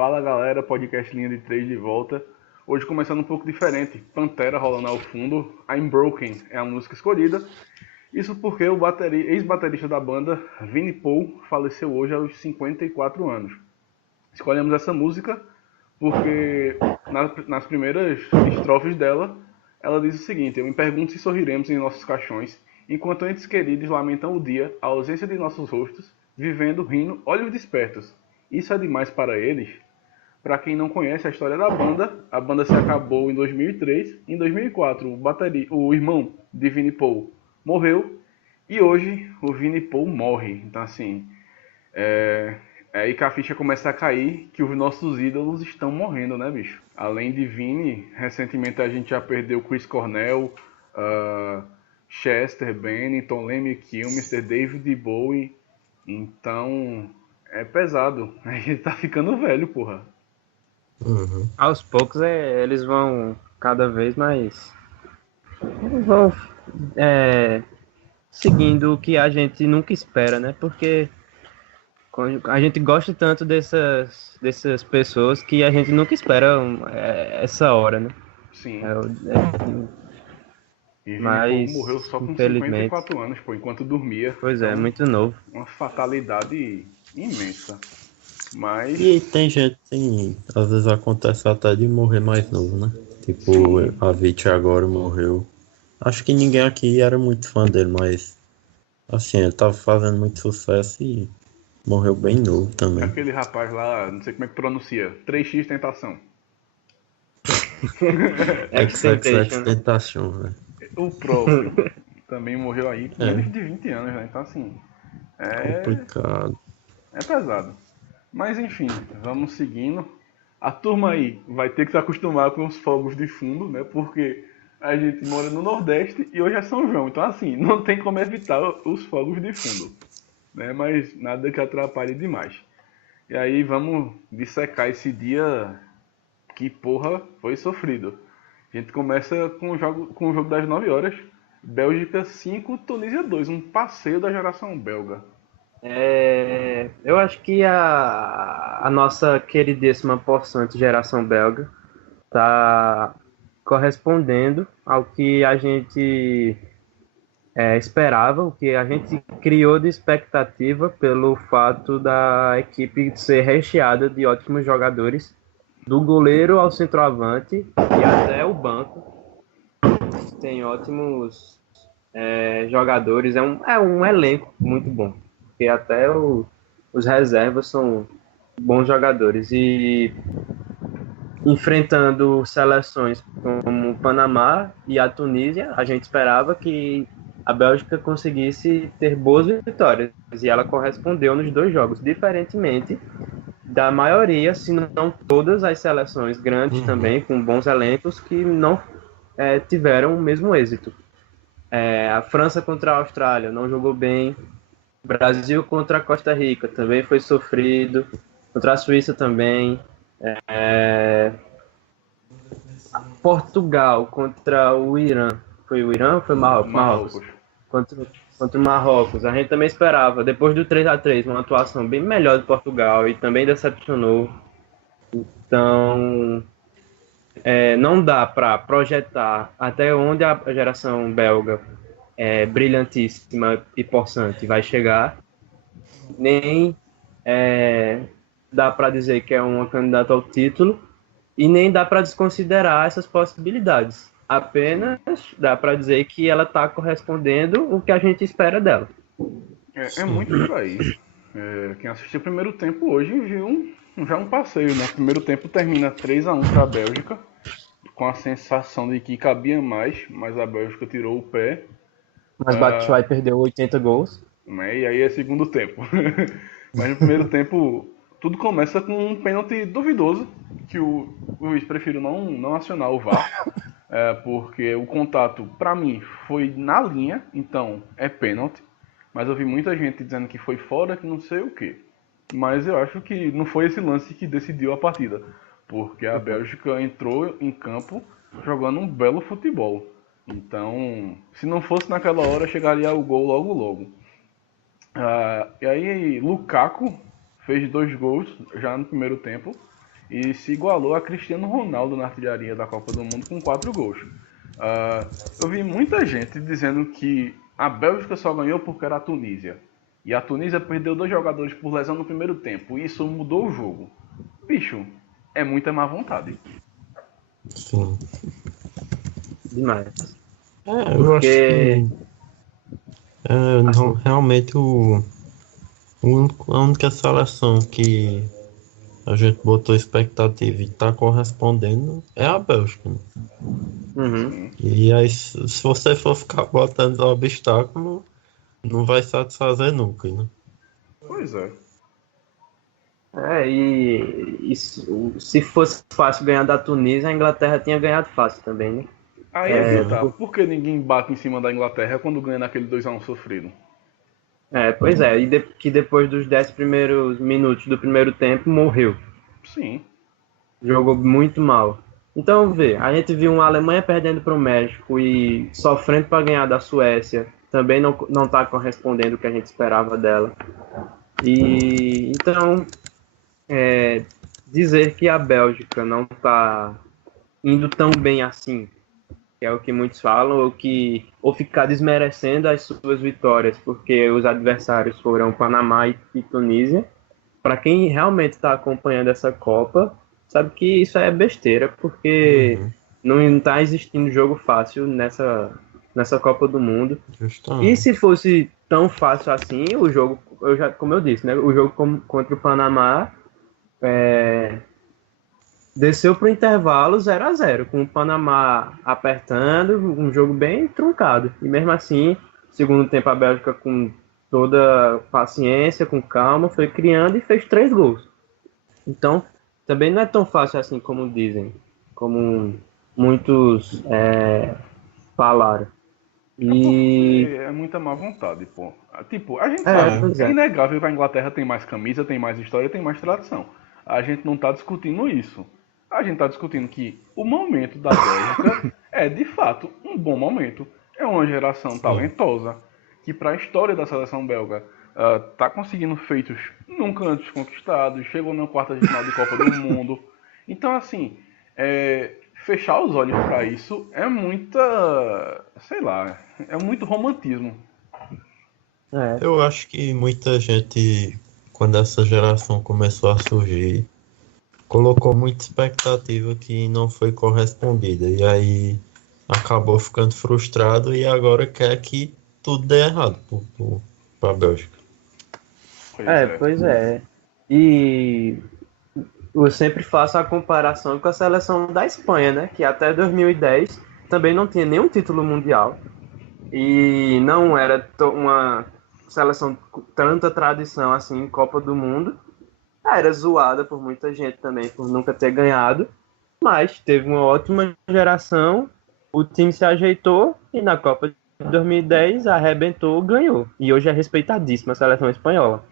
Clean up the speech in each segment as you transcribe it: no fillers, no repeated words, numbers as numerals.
Fala galera, podcast Linha de 3 de volta. Hoje começando um pouco diferente, Pantera rolando ao fundo, I'm Broken é a música escolhida. Isso porque o ex-baterista da banda, Vinnie Paul, faleceu hoje aos 54 anos. Escolhemos essa música porque nas primeiras estrofes dela, ela diz o seguinte: eu me pergunto se sorriremos em nossos caixões, enquanto entes queridos lamentam o dia, a ausência de nossos rostos, vivendo, rindo, olhos despertos. Isso é demais para eles? Para quem não conhece a história da banda, a banda se acabou em 2003. Em 2004, o irmão de Vinnie Paul morreu e hoje o Vinnie Paul morre. Então, assim, é aí que a ficha começa a cair que os nossos ídolos estão morrendo, né, bicho? Além de Vinnie, recentemente a gente já perdeu Chris Cornell, Chester Bennington, Lemmy Kilmister, David Bowie. Então, é pesado. A gente tá ficando velho, porra. Aos poucos eles vão cada vez mais vão seguindo o que a gente nunca espera, né? Porque a gente gosta tanto dessas pessoas que a gente nunca espera essa hora, né? Sim. E Vinnie Paul morreu Mas, só com infelizmente, 54 anos, pô, enquanto dormia. pois é, Então, muito novo. uma fatalidade imensa. Mas, E tem gente, às vezes acontece até de morrer mais novo, né? Tipo, sim, a Avicii agora morreu. Acho que ninguém aqui era muito fã dele, mas assim, ele tava fazendo muito sucesso e morreu bem novo também. aquele rapaz lá, não sei como é que pronuncia, 3x Tentação. XXX X-Temptation, né? Tentacion, velho. O próprio também morreu aí com É, menos de 20 anos, né? Então, assim, é, complicado. é pesado. Mas, enfim, vamos seguindo. A turma aí vai ter que se acostumar com os fogos de fundo, né? Porque a gente mora no Nordeste e hoje é São João. Então, assim, não tem como evitar os fogos de fundo, né? Mas nada que atrapalhe demais. E aí vamos dissecar esse dia que, porra, foi sofrido. A gente começa com o jogo das 9 horas. Bélgica 5, Tunísia 2. Um passeio da geração belga. Eu acho que a nossa queridíssima possante geração belga está correspondendo ao que a gente esperava, o que a gente criou de expectativa pelo fato da equipe ser recheada de ótimos jogadores, do goleiro ao centroavante e até o banco. Tem ótimos jogadores, é um elenco muito bom, porque até os reservas são bons jogadores. E enfrentando seleções como o Panamá e a Tunísia, a gente esperava que a Bélgica conseguisse ter boas vitórias, e ela correspondeu nos dois jogos, diferentemente da maioria, se não todas as seleções grandes também, com bons elencos, que não tiveram o mesmo êxito. A França contra a Austrália não jogou bem, o Brasil contra a Costa Rica também foi sofrido, contra a Suíça também. Portugal contra o Irã. Foi o Irã ou foi o Marrocos? Marrocos. Contra o Marrocos. A gente também esperava, depois do 3-3, uma atuação bem melhor do Portugal e também decepcionou. Então, não dá para projetar até onde a geração belga brilhantíssima e possante vai chegar, nem dá para dizer que é uma candidata ao título, e nem dá para desconsiderar essas possibilidades. Apenas dá para dizer que ela está correspondendo o que a gente espera dela. É muito por aí. Quem assistiu o primeiro tempo hoje viu já um passeio, né? O primeiro tempo termina 3-1 para a Bélgica, com a sensação de que cabia mais, mas a Bélgica tirou o pé. Mas Batshuayi perdeu 80 gols. Né? E aí é segundo tempo. Mas no primeiro tempo, tudo começa com um pênalti duvidoso, que o juiz preferiu não acionar o VAR, porque o contato, pra mim, foi na linha, então é pênalti. Mas eu vi muita gente dizendo que foi fora, que não sei o que. Mas eu acho que não foi esse lance que decidiu a partida, porque a Bélgica entrou em campo jogando um belo futebol. Então, se não fosse naquela hora, chegaria o gol logo logo. E aí, Lukaku fez 2 gols já no primeiro tempo. e se igualou a Cristiano Ronaldo na artilharia da Copa do Mundo com 4 gols. Eu vi muita gente dizendo que a Bélgica só ganhou porque era a Tunísia. E a Tunísia perdeu 2 jogadores por lesão no primeiro tempo. E isso mudou o jogo. Bicho, é muita má vontade. Sim. Demais. Eu acho que não, realmente a única seleção que a gente botou expectativa e tá correspondendo é a Bélgica, né? Uhum. E aí, se você for ficar botando obstáculo, não vai satisfazer nunca, né? Pois é. Se fosse fácil ganhar da Tunísia, a Inglaterra tinha ganhado fácil também, né? Aí é que tá. Por que ninguém bate em cima da Inglaterra quando ganha naquele 2-1 sofrido? Pois é, que depois dos 10 primeiros minutos do primeiro tempo morreu. Sim. Jogou muito mal. Então, a gente viu uma Alemanha perdendo para o México e sofrendo para ganhar da Suécia. Também não está correspondendo o que a gente esperava dela. E então, dizer que a Bélgica não está indo tão bem assim, que é o que muitos falam, ou ficar desmerecendo as suas vitórias, porque os adversários foram Panamá e Tunísia. Para quem realmente está acompanhando essa Copa, sabe que isso é besteira, porque não está existindo jogo fácil nessa Copa do Mundo. Justamente. E se fosse tão fácil assim, o jogo, como eu disse, né, o jogo contra o Panamá desceu para o intervalo 0-0, com o Panamá apertando, um jogo bem truncado. E mesmo assim, segundo tempo, a Bélgica, com toda paciência, com calma, foi criando e fez 3 gols. Então, também não é tão fácil assim como dizem, como muitos falaram. Porque é muita má vontade, pô. Tipo, a gente sabe, é inegável que a Inglaterra tem mais camisa, tem mais história, tem mais tradição. A gente não tá discutindo isso. A gente tá discutindo que o momento da Bélgica é, de fato, um bom momento. É uma geração talentosa, que para a história da seleção belga tá conseguindo feitos nunca antes conquistados, chegou na quarta de final de Copa do Mundo. Então, assim, fechar os olhos para isso é muita, sei lá, é muito romantismo. Eu acho que muita gente, quando essa geração começou a surgir, colocou muita expectativa que não foi correspondida. E aí acabou ficando frustrado e agora quer que tudo dê errado para a Bélgica. Pois é. E eu sempre faço a comparação com a seleção da Espanha, né? Que até 2010 também não tinha nenhum título mundial. E não era uma seleção com tanta tradição assim em Copa do Mundo. Era zoada por muita gente também por nunca ter ganhado. Mas teve uma ótima geração, o time se ajeitou e na Copa de 2010 arrebentou, ganhou. E hoje é respeitadíssima a seleção espanhola.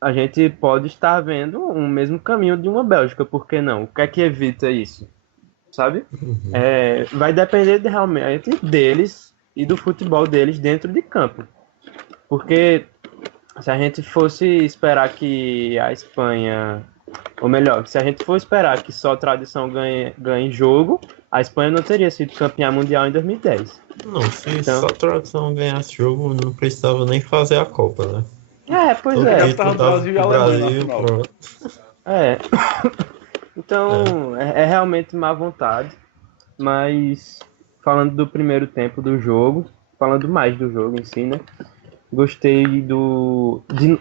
A gente pode estar vendo o mesmo caminho de uma Bélgica, por que não? O que é que evita isso? Sabe? Vai depender realmente deles e do futebol deles dentro de campo. Porque se a gente fosse esperar que a Espanha, ou melhor, se a gente for esperar que só tradição ganhe jogo, a Espanha não teria sido campeã mundial em 2010. Não, se só tradição ganhasse jogo, não precisava nem fazer a Copa, né? Pois é. Tava Brasil e Alemanha na final. Pronto. Então, é realmente má vontade. Mas, falando do primeiro tempo do jogo, falando mais do jogo em si, né? Gostei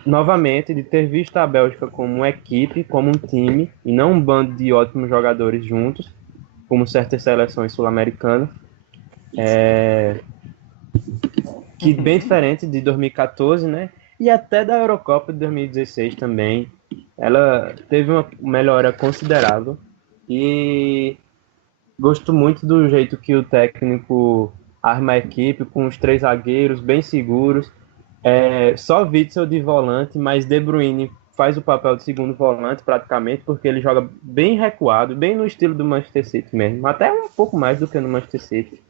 novamente de ter visto a Bélgica como uma equipe, como um time, e não um bando de ótimos jogadores juntos, como certas seleções sul-americanas. Que bem diferente de 2014, né? E até da Eurocopa de 2016 também. Ela teve uma melhora considerável. E gosto muito do jeito que o técnico arma a equipe, com os 3 zagueiros bem seguros. Só Witsel de volante, mas De Bruyne faz o papel de segundo volante praticamente, porque ele joga bem recuado, bem no estilo do Manchester City mesmo. Até um pouco mais do que no Manchester City.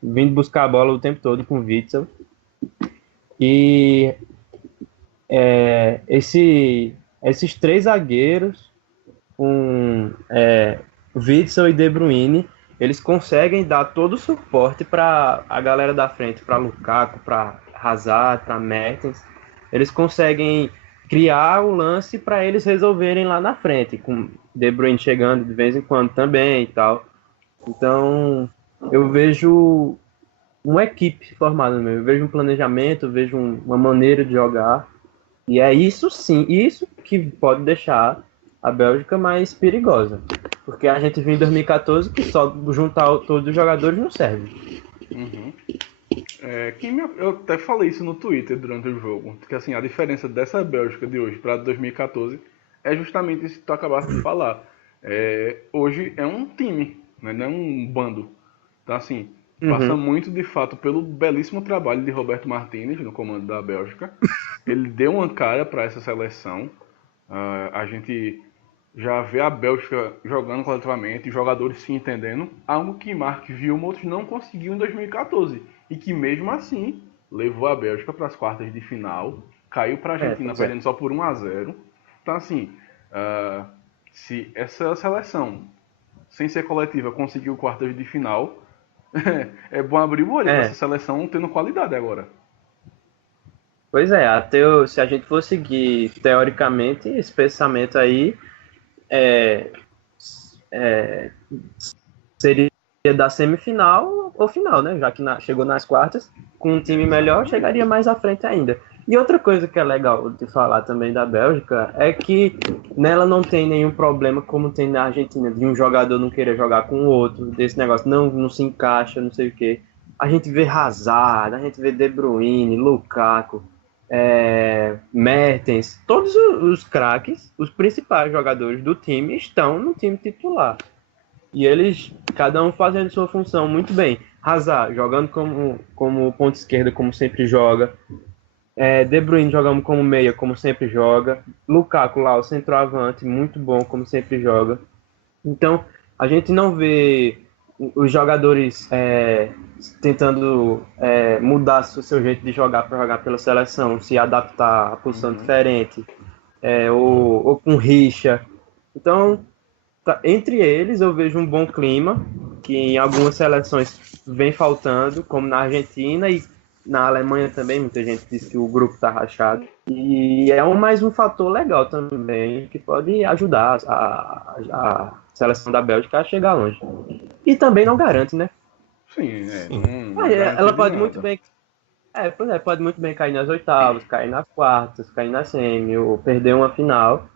Vindo buscar a bola o tempo todo com o Witsel. E esses 3 zagueiros Witsel e De Bruyne, eles conseguem dar todo o suporte para a galera da frente, para Lukaku, para Hazard, para Mertens. Eles conseguem criar o lance para eles resolverem lá na frente, com De Bruyne chegando de vez em quando também e tal. Então, eu vejo uma equipe formada mesmo, eu vejo um planejamento, eu vejo uma maneira de jogar, e é isso sim, isso que pode deixar a Bélgica mais perigosa. Porque a gente viu em 2014 que só juntar todos os jogadores não serve. Uhum. Eu até falei isso no Twitter durante o jogo, que assim, a diferença dessa Bélgica de hoje para 2014 é justamente isso que tu acabaste de falar. Hoje é um time, né? Não é um bando. Então assim, passa muito de fato pelo belíssimo trabalho de Roberto Martínez no comando da Bélgica. Ele deu uma cara para essa seleção. A gente já vê a Bélgica jogando coletivamente, jogadores se entendendo, algo que Mark Wilmots não conseguiu em 2014 e que mesmo assim levou a Bélgica para as quartas de final, caiu para a Argentina perdendo só por 1-0. Então assim, se essa seleção sem ser coletiva conseguiu quartas de final, é bom abrir o olho para essa seleção tendo qualidade agora. Pois é, se a gente for seguir teoricamente esse pensamento aí, seria da semifinal ou final, né? Já que chegou nas quartas, com um time melhor, chegaria mais à frente ainda. E outra coisa que é legal de falar também da Bélgica é que nela não tem nenhum problema como tem na Argentina, de um jogador não querer jogar com o outro, desse negócio, não se encaixa, não sei o quê. A gente vê Hazard, a gente vê De Bruyne, Lukaku, Mertens, todos os craques, os principais jogadores do time estão no time titular. E eles, cada um fazendo sua função muito bem. Hazard jogando como ponta esquerda, como sempre joga. De Bruyne jogando como meia, como sempre joga. Lukaku lá, o centroavante, muito bom, como sempre joga. Então, a gente não vê os jogadores tentando mudar o seu jeito de jogar para jogar pela seleção, se adaptar a posição diferente, ou com rixa. Então, entre eles eu vejo um bom clima, que em algumas seleções vem faltando, como na Argentina e na Alemanha também, muita gente diz que o grupo está rachado. E é mais um fator legal também, que pode ajudar a seleção da Bélgica a chegar longe. E também não garante, né? Sim, ela pode muito bem. Pode muito bem cair nas oitavas, cair nas quartas, cair na semi, ou perder uma final.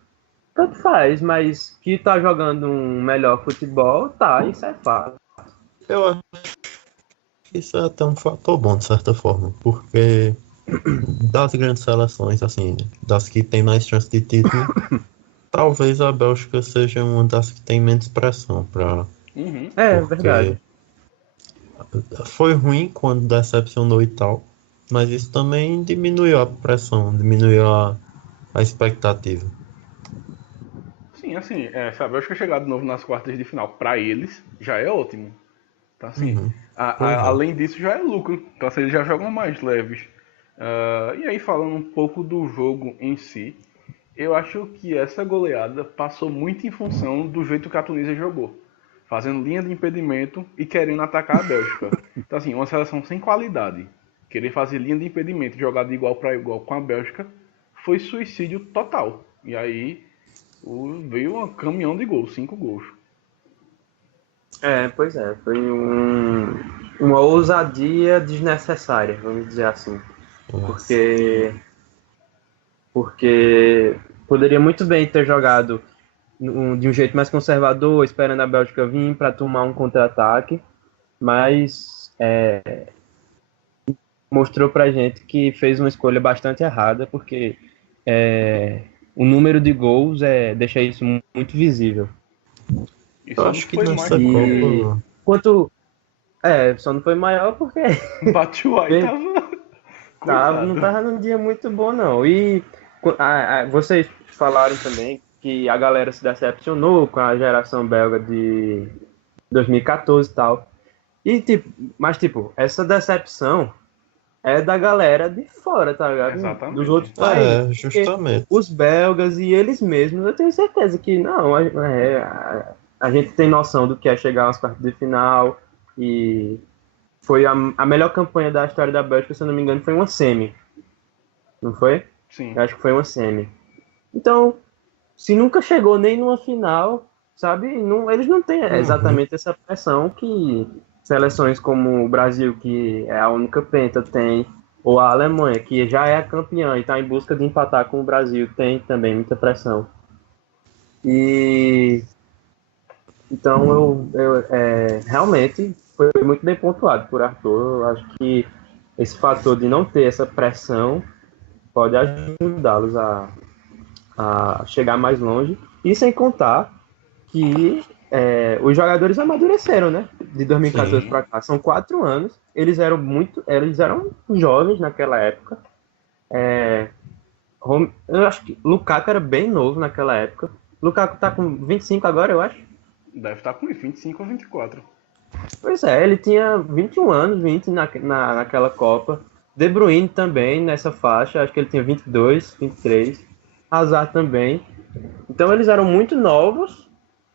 Tanto faz, mas que tá jogando um melhor futebol, isso é fato. Eu acho que isso é até um fator bom, de certa forma, porque das grandes seleções, assim, das que tem mais chance de título, talvez a Bélgica seja uma das que tem menos pressão para. Verdade. Foi ruim quando decepcionou e tal, mas isso também diminuiu a pressão, diminuiu a expectativa. Sim, assim, se a Bélgica chegar de novo nas quartas de final para eles, já é ótimo. Então, assim, além disso, já é lucro. Então, assim, eles já jogam mais leves. E aí, falando um pouco do jogo em si, eu acho que essa goleada passou muito em função do jeito que a Tunísia jogou. Fazendo linha de impedimento e querendo atacar a Bélgica. Então, assim, uma seleção sem qualidade, querer fazer linha de impedimento e jogar de igual para igual com a Bélgica, foi suicídio total. E aí, veio um caminhão de gols, 5 gols. Pois é, foi uma ousadia desnecessária, vamos dizer assim. Porque poderia muito bem ter jogado de um jeito mais conservador, esperando a Bélgica vir para tomar um contra-ataque, mas mostrou pra gente que fez uma escolha bastante errada, porque o número de gols deixa isso muito visível. Eu acho que nessa Copa... só não foi maior porque... Batshuayi não tava num dia muito bom, não. E vocês falaram também que a galera se decepcionou com a geração belga de 2014 e tal. Mas essa decepção é da galera de fora, tá ligado? Dos outros Exatamente. países. Porque Justamente. os belgas e eles mesmos, eu tenho certeza que não, a gente tem noção do que é chegar às quartas de final e foi a melhor campanha da história da Bélgica, se eu não me engano, foi uma semi, não foi? Sim. Eu acho que foi uma semi. Então, se nunca chegou nem numa final, sabe? Não, eles não têm exatamente essa pressão que seleções como o Brasil, que é a única penta, tem, ou a Alemanha, que já é a campeã e está em busca de empatar com o Brasil, tem também muita pressão. E então realmente foi muito bem pontuado por Arthur. Eu acho que esse fator de não ter essa pressão pode ajudá-los a chegar mais longe. E sem contar que os jogadores amadureceram, né? De 2014 Sim. para cá. São 4 anos. Eles eram jovens naquela época. Eu acho que Lukaku era bem novo naquela época. Lukaku tá com 25 agora, eu acho. Deve estar com 25 ou 24. Pois é, ele tinha 21 anos, 20 naquela Copa. De Bruyne também nessa faixa, acho que ele tinha 22, 23. Hazard também. Então eles eram muito novos,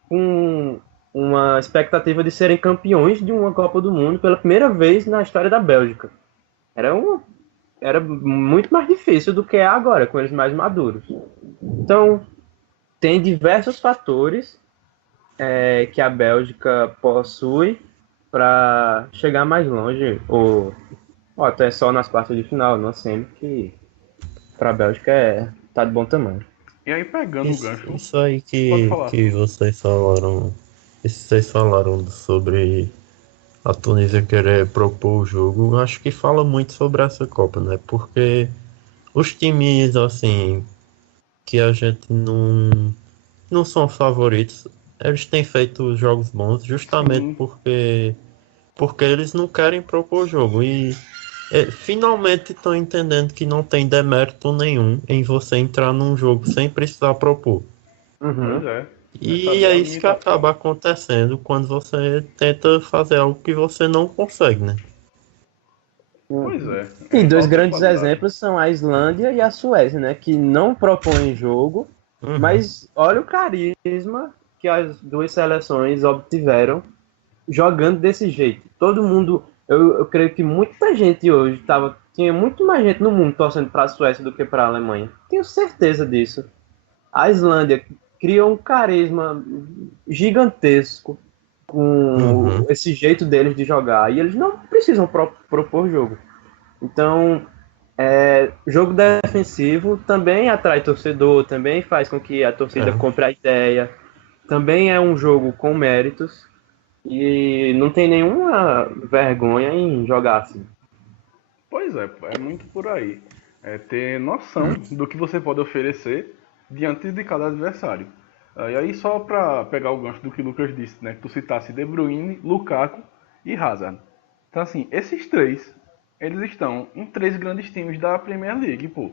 com uma expectativa de serem campeões de uma Copa do Mundo pela primeira vez na história da Bélgica. Era, era muito mais difícil do que é agora, com eles mais maduros. Então, tem diversos fatores que a Bélgica possui para chegar mais longe, ou até só nas quartas de final, não sempre que para a Bélgica tá de bom tamanho. E aí, pegando o Isso, gancho, isso aí pode falar. que vocês falaram sobre a Tunísia querer propor o jogo, acho que fala muito sobre essa Copa, né? Porque os times, assim, que a gente não são favoritos, eles têm feito jogos bons justamente Sim, porque eles não querem propor o jogo. E finalmente estão entendendo que não tem demérito nenhum em você entrar num jogo sem precisar propor. pois Uhum. é. É E saber é a isso que limitação. acaba acontecendo quando você tenta fazer algo que você não consegue, né? Pois Uhum. é, E dois falta grandes qualidade. exemplos são a Islândia e a Suécia, né? Que não propõem jogo, Uhum. mas olha o carisma que as duas seleções obtiveram jogando desse jeito. Todo mundo, eu creio que muita gente hoje tinha muito mais gente no mundo torcendo para a Suécia do que para a Alemanha. Tenho certeza disso. A Islândia criou um carisma gigantesco com Uhum. esse jeito deles de jogar e eles não precisam propor jogo. Então, jogo defensivo também atrai torcedor, também faz com que a torcida É. compre a ideia, também é um jogo com méritos e não tem nenhuma vergonha em jogar assim. Pois é muito por aí. É ter noção do que você pode oferecer diante de cada adversário. E aí, só para pegar o gancho do que o Lucas disse, né? Que tu citasse De Bruyne, Lukaku e Hazard. Então, assim, esses três, eles estão em três grandes times da Premier League, pô.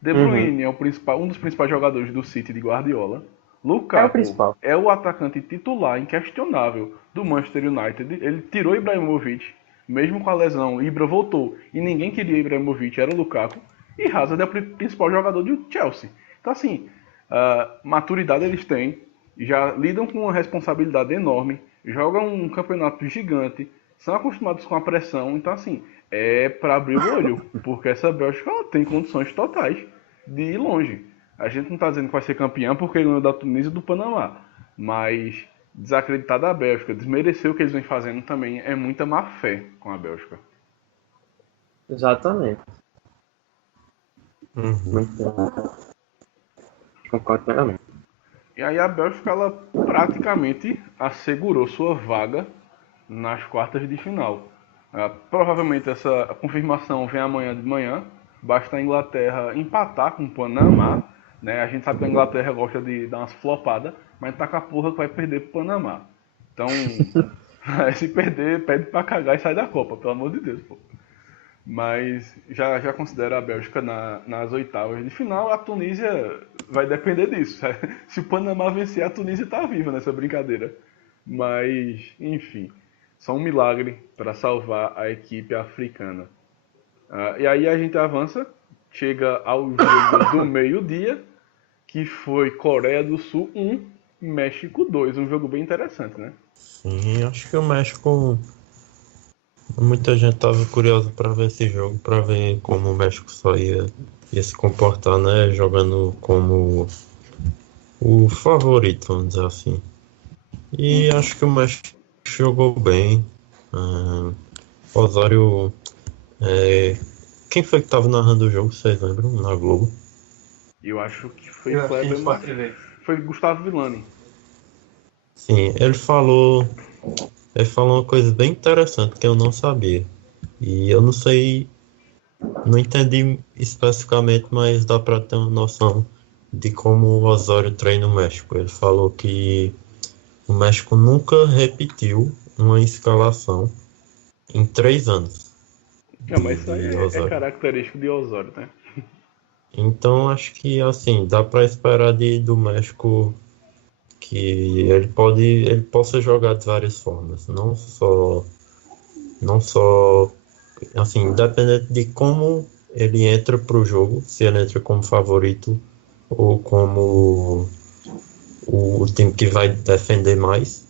De Uhum. Bruyne é um dos principais jogadores do City de Guardiola. É o Lukaku principal. é o atacante titular inquestionável do Manchester United. Ele tirou Ibrahimovic, mesmo com a lesão. Ibra voltou e ninguém queria Ibrahimovic, era o Lukaku. E Hazard é o principal jogador do Chelsea. Então, assim, maturidade eles têm, já lidam com uma responsabilidade enorme, jogam um campeonato gigante, são acostumados com a pressão. Então, assim, é para abrir o olho, porque essa Bélgica tem condições totais de ir longe. A gente não está dizendo que vai ser campeão porque ganhou da Tunísia e do Panamá, mas desacreditar da Bélgica, desmerecer o que eles vêm fazendo também é muita má fé com a Bélgica. Exatamente. Uhum. Muito bom. Concordo plenamente. E aí a Bélgica ela praticamente assegurou sua vaga nas quartas de final. Provavelmente essa confirmação vem amanhã de manhã. Basta a Inglaterra empatar com o Panamá. Né? A gente sabe que a Inglaterra gosta de dar umas flopadas, mas tá com a porra que vai perder pro Panamá. Então, se perder, pede pra cagar e sai da Copa, pelo amor de Deus, pô. Mas já considero a Bélgica nas oitavas de final. A Tunísia vai depender disso. Se o Panamá vencer, a Tunísia tá viva nessa brincadeira. Mas, enfim, só um milagre para salvar a equipe africana. E aí a gente avança, chega ao jogo do meio-dia, que foi Coreia do Sul 1, México 2. Um jogo bem interessante, né? Sim, acho que o México. Muita gente tava curiosa para ver esse jogo, para ver como o México só ia se comportar, né? Jogando como o favorito, vamos dizer assim. E acho que o México jogou bem. Ah, Osório. Quem foi que tava narrando o jogo, vocês lembram? Na Globo? Eu acho que foi Eu Kleber assisti Sport TV. Foi Gustavo Villani. Sim, ele falou uma coisa bem interessante que eu não sabia. E eu não sei, não entendi especificamente, mas dá para ter uma noção de como o Osório treina o México. Ele falou que o México nunca repetiu uma escalação em 3 anos Não, mas isso aí de é Osório. característico de Osório, né? Então acho que assim, dá para esperar do México que ele possa jogar de várias formas, não só assim, independente de como ele entra pro jogo, se ele entra como favorito ou como o time que vai defender mais.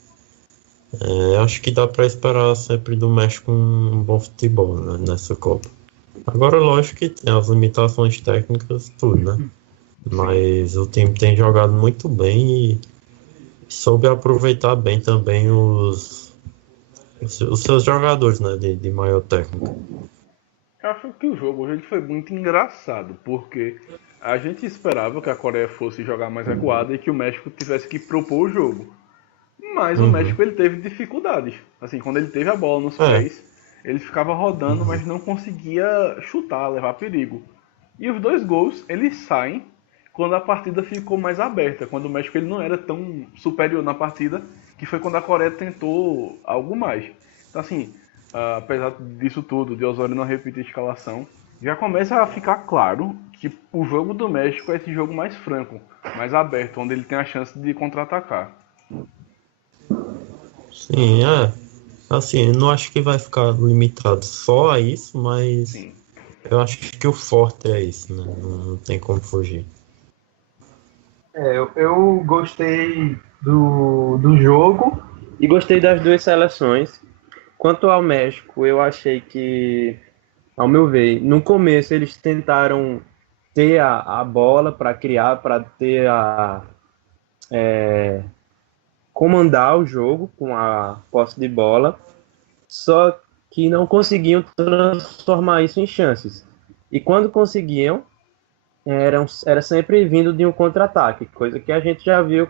Acho que dá para esperar sempre do México um bom futebol, né, nessa Copa. Agora, lógico que tem as limitações técnicas, tudo, né? Sim. Mas o time tem jogado muito bem e soube aproveitar bem também os seus jogadores, né, de maior técnica. Eu acho que o jogo hoje ele foi muito engraçado, porque a gente esperava que a Coreia fosse jogar mais recuada e que o México tivesse que propor o jogo. Mas o Uhum. México ele teve dificuldades. Assim, quando ele teve a bola nos É. pés, ele ficava rodando, Uhum. mas não conseguia chutar, levar perigo. E os dois gols, eles saem quando a partida ficou mais aberta, quando o México ele não era tão superior na partida, que foi quando a Coreia tentou algo mais. Então assim, apesar disso tudo, de Osório não repetir a escalação, já começa a ficar claro que o jogo do México é esse jogo mais franco, mais aberto, onde ele tem a chance de contra-atacar. Sim, é. Assim, eu não acho que vai ficar limitado só a isso, mas Sim. eu acho que o forte é isso, né? Não tem como fugir. Eu gostei do jogo e gostei das duas seleções. Quanto ao México, eu achei que, ao meu ver, no começo eles tentaram ter a bola para criar, para ter comandar o jogo com a posse de bola, só que não conseguiam transformar isso em chances. E quando conseguiam, era sempre vindo de um contra-ataque, coisa que a gente já viu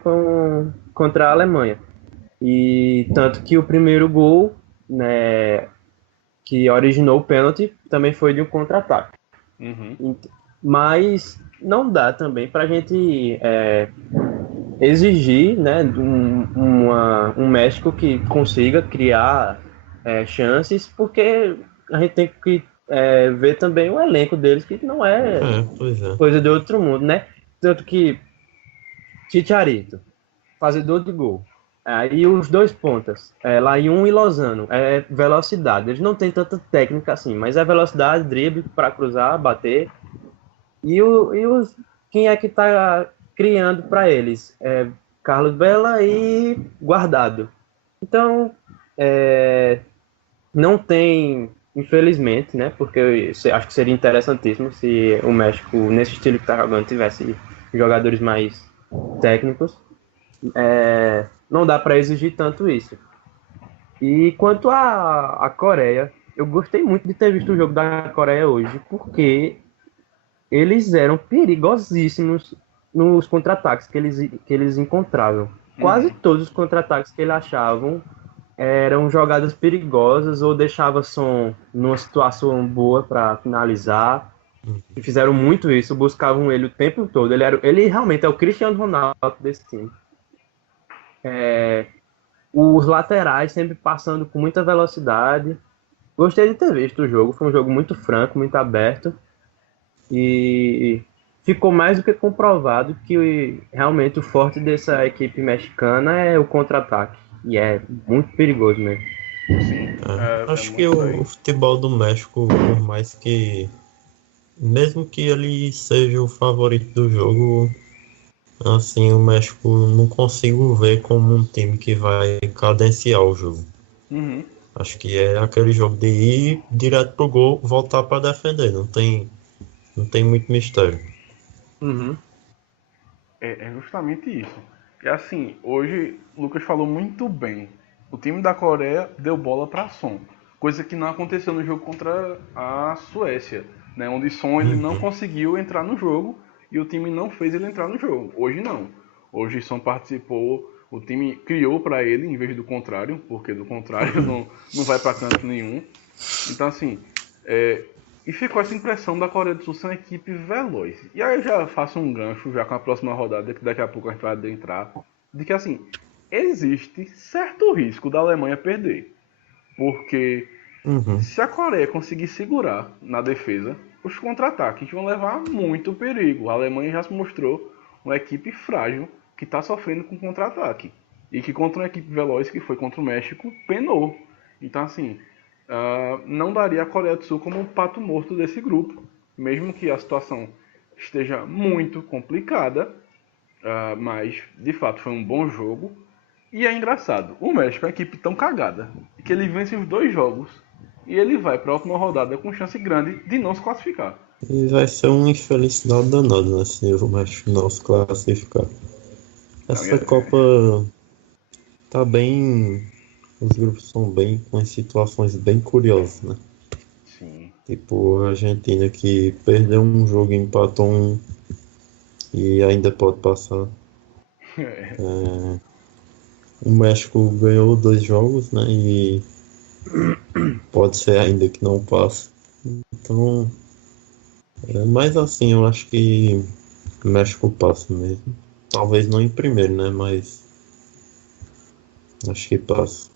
contra a Alemanha. E tanto que o primeiro gol, né, que originou o pênalti, também foi de um contra-ataque. Uhum. Mas não dá também para a gente exigir, né, um México que consiga criar chances, porque a gente tem que ver também o elenco deles, que não é Pois é. coisa de outro mundo, né? Tanto que Chicharito, fazedor de gol. Aí os dois pontas, Layun e Lozano, é velocidade. Eles não têm tanta técnica assim, mas é velocidade, drible para cruzar, bater. Quem é que está criando para eles? Carlos Bela e Guardado. Então, não tem, infelizmente, né? Porque eu acho que seria interessantíssimo se o México, nesse estilo que está jogando, tivesse jogadores mais técnicos. Não dá para exigir tanto isso. E quanto à Coreia, eu gostei muito de ter visto o jogo da Coreia hoje, porque eles eram perigosíssimos nos contra-ataques que eles encontravam. Quase Uhum. todos os contra-ataques que eles achavam eram jogadas perigosas ou deixava som numa situação boa para finalizar. E fizeram muito isso, buscavam ele o tempo todo. Ele realmente é o Cristiano Ronaldo desse time. Os laterais sempre passando com muita velocidade. Gostei de ter visto o jogo, foi um jogo muito franco, muito aberto. E ficou mais do que comprovado que realmente o forte dessa equipe mexicana é o contra-ataque. E é muito perigoso mesmo. Sim, Acho que muito daí. o futebol do México, por mais que, mesmo que ele seja o favorito do jogo, assim, o México não consigo ver como um time que vai cadenciar o jogo. Uhum. Acho que é aquele jogo de ir direto pro gol, voltar para defender. Não tem muito mistério. Uhum. É justamente isso. E assim, hoje o Lucas falou muito bem. O time da Coreia deu bola para Son, coisa que não aconteceu no jogo contra a Suécia, né? Onde Son ele não Uhum. conseguiu entrar no jogo e o time não fez ele entrar no jogo. Hoje não. Hoje Son participou, o time criou para ele em vez do contrário, porque do contrário não vai para canto nenhum. Então assim, é, e ficou essa impressão da Coreia do Sul ser uma equipe veloz. E aí eu já faço um gancho, já com a próxima rodada, que daqui a pouco a gente vai adentrar, de que assim, existe certo risco da Alemanha perder. Porque Uhum. se a Coreia conseguir segurar na defesa, os contra-ataques vão levar muito perigo. A Alemanha já se mostrou uma equipe frágil que está sofrendo com contra-ataque. E que contra uma equipe veloz, que foi contra o México, penou. Então, assim, não daria a Coreia do Sul como um pato morto desse grupo. Mesmo que a situação esteja muito complicada, mas de fato foi um bom jogo. E é engraçado, o México é uma equipe tão cagada que ele vence os dois jogos e ele vai para a última rodada com chance grande de não se classificar. E vai ser uma infelicidade danada, né, se o México não se classificar. Não, Essa Copa tá bem. Os grupos são bem com situações bem curiosas, né? sim. Tipo, a Argentina que perdeu um jogo e empatou um e ainda pode passar. O México ganhou 2 jogos, né? E pode ser ainda que não passe. Então, mas assim, eu acho que o México passa mesmo. Talvez não em primeiro, né? Mas acho que passa.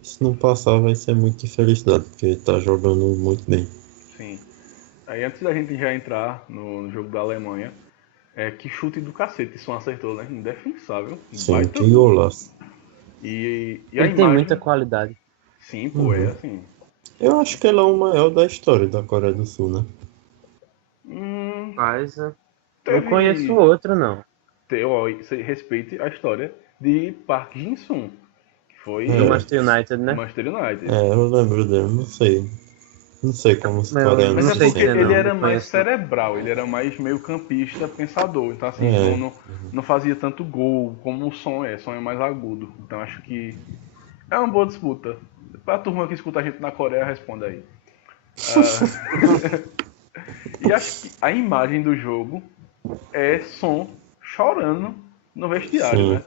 E se não passar, vai ser muito de felicidade, porque tá jogando muito bem. Sim. Aí antes da gente já entrar no jogo da Alemanha, que chute do cacete, isso não acertou, né? Indefensável. Sim, Baita que gol. golaço. E a Ele tem muita imagem, qualidade. sim, pô, é Uhum. assim. Eu acho que ele é o maior da história da Coreia do Sul, né? Hum, Mas não conheço teve. outro, não. Respeite a história de Park Jin-sung, que Do foi É, Manchester United, né? Manchester United. eu lembro dele, não sei. Não sei como os Eu coreanos Mas não é se sei porque dizer, sentem. ele não. Não era mais conheço, não. cerebral, ele era mais meio campista, pensador. Então, assim, É, não fazia tanto gol como o som é mais agudo. Então, acho que é uma boa disputa. Pra turma que escuta a gente na Coreia, responda aí. E acho que a imagem do jogo é Son chorando no vestiário, sim, né?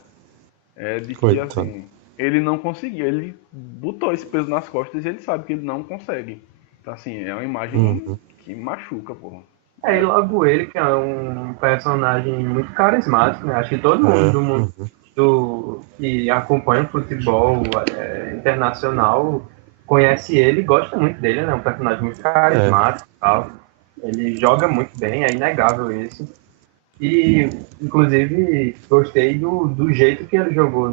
É de que, coitado. assim, ele não conseguiu, ele botou esse peso nas costas e ele sabe que ele não consegue. Então, assim, é uma imagem Uhum. que machuca, porra. É, e logo ele, que é um personagem muito carismático, né? Acho que todo mundo É, do mundo que acompanha o futebol internacional conhece ele e gosta muito dele, né? Um personagem muito é, carismático e tal. Ele joga muito bem, é inegável isso. E, inclusive, gostei do jeito que ele jogou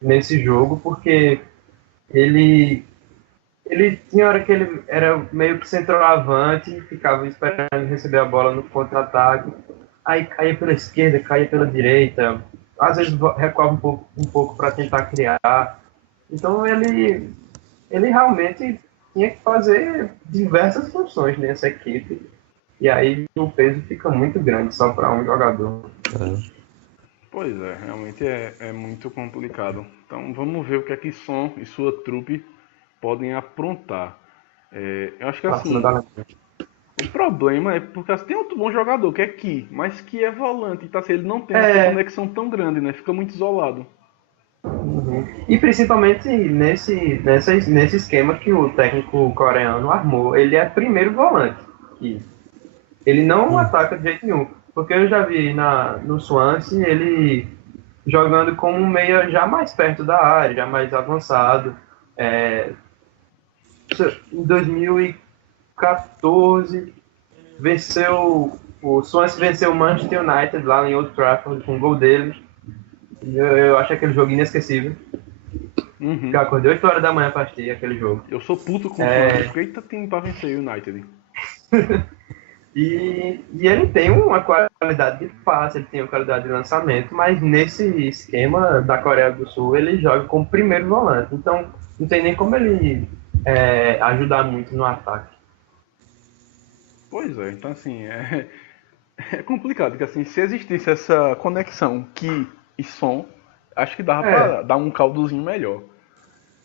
nesse jogo, porque ele ele tinha hora que ele era meio que centroavante, ficava esperando receber a bola no contra-ataque, aí caía pela esquerda, caía pela direita, às vezes recuava um pouco para tentar criar. Então ele realmente tinha que fazer diversas funções nessa equipe, e aí o peso fica muito grande só para um jogador. é. Pois é, realmente é muito complicado. Então vamos ver o que é que Son e sua trupe podem aprontar. Eu acho que Pra cima assim, da... o problema é porque assim, tem outro bom jogador que é Ki, mas Ki é volante, então assim, ele não tem essa É, conexão tão grande, né? Fica muito isolado. uhum. E principalmente nesse esquema que o técnico coreano armou, ele é primeiro volante. Que ele não Hum, ataca de jeito nenhum. Porque eu já vi no Swansea ele jogando como um meia já mais perto da área, já mais avançado. É, em 2014, o Swansea venceu o Manchester United lá em Old Trafford com um gol dele. Eu acho aquele jogo inesquecível. Uhum. Eu acordei 8 horas da manhã pra assistir aquele jogo. Eu sou puto com o Flamengo, porque eita time pra vencer o United. E ele tem uma qualidade de passe, ele tem uma qualidade de lançamento, mas nesse esquema da Coreia do Sul ele joga como primeiro volante. Então não tem nem como ele ajudar muito no ataque. Pois é, então assim, é complicado, porque assim, se existisse essa conexão Ki e som, acho que dava pra dar um caldozinho melhor.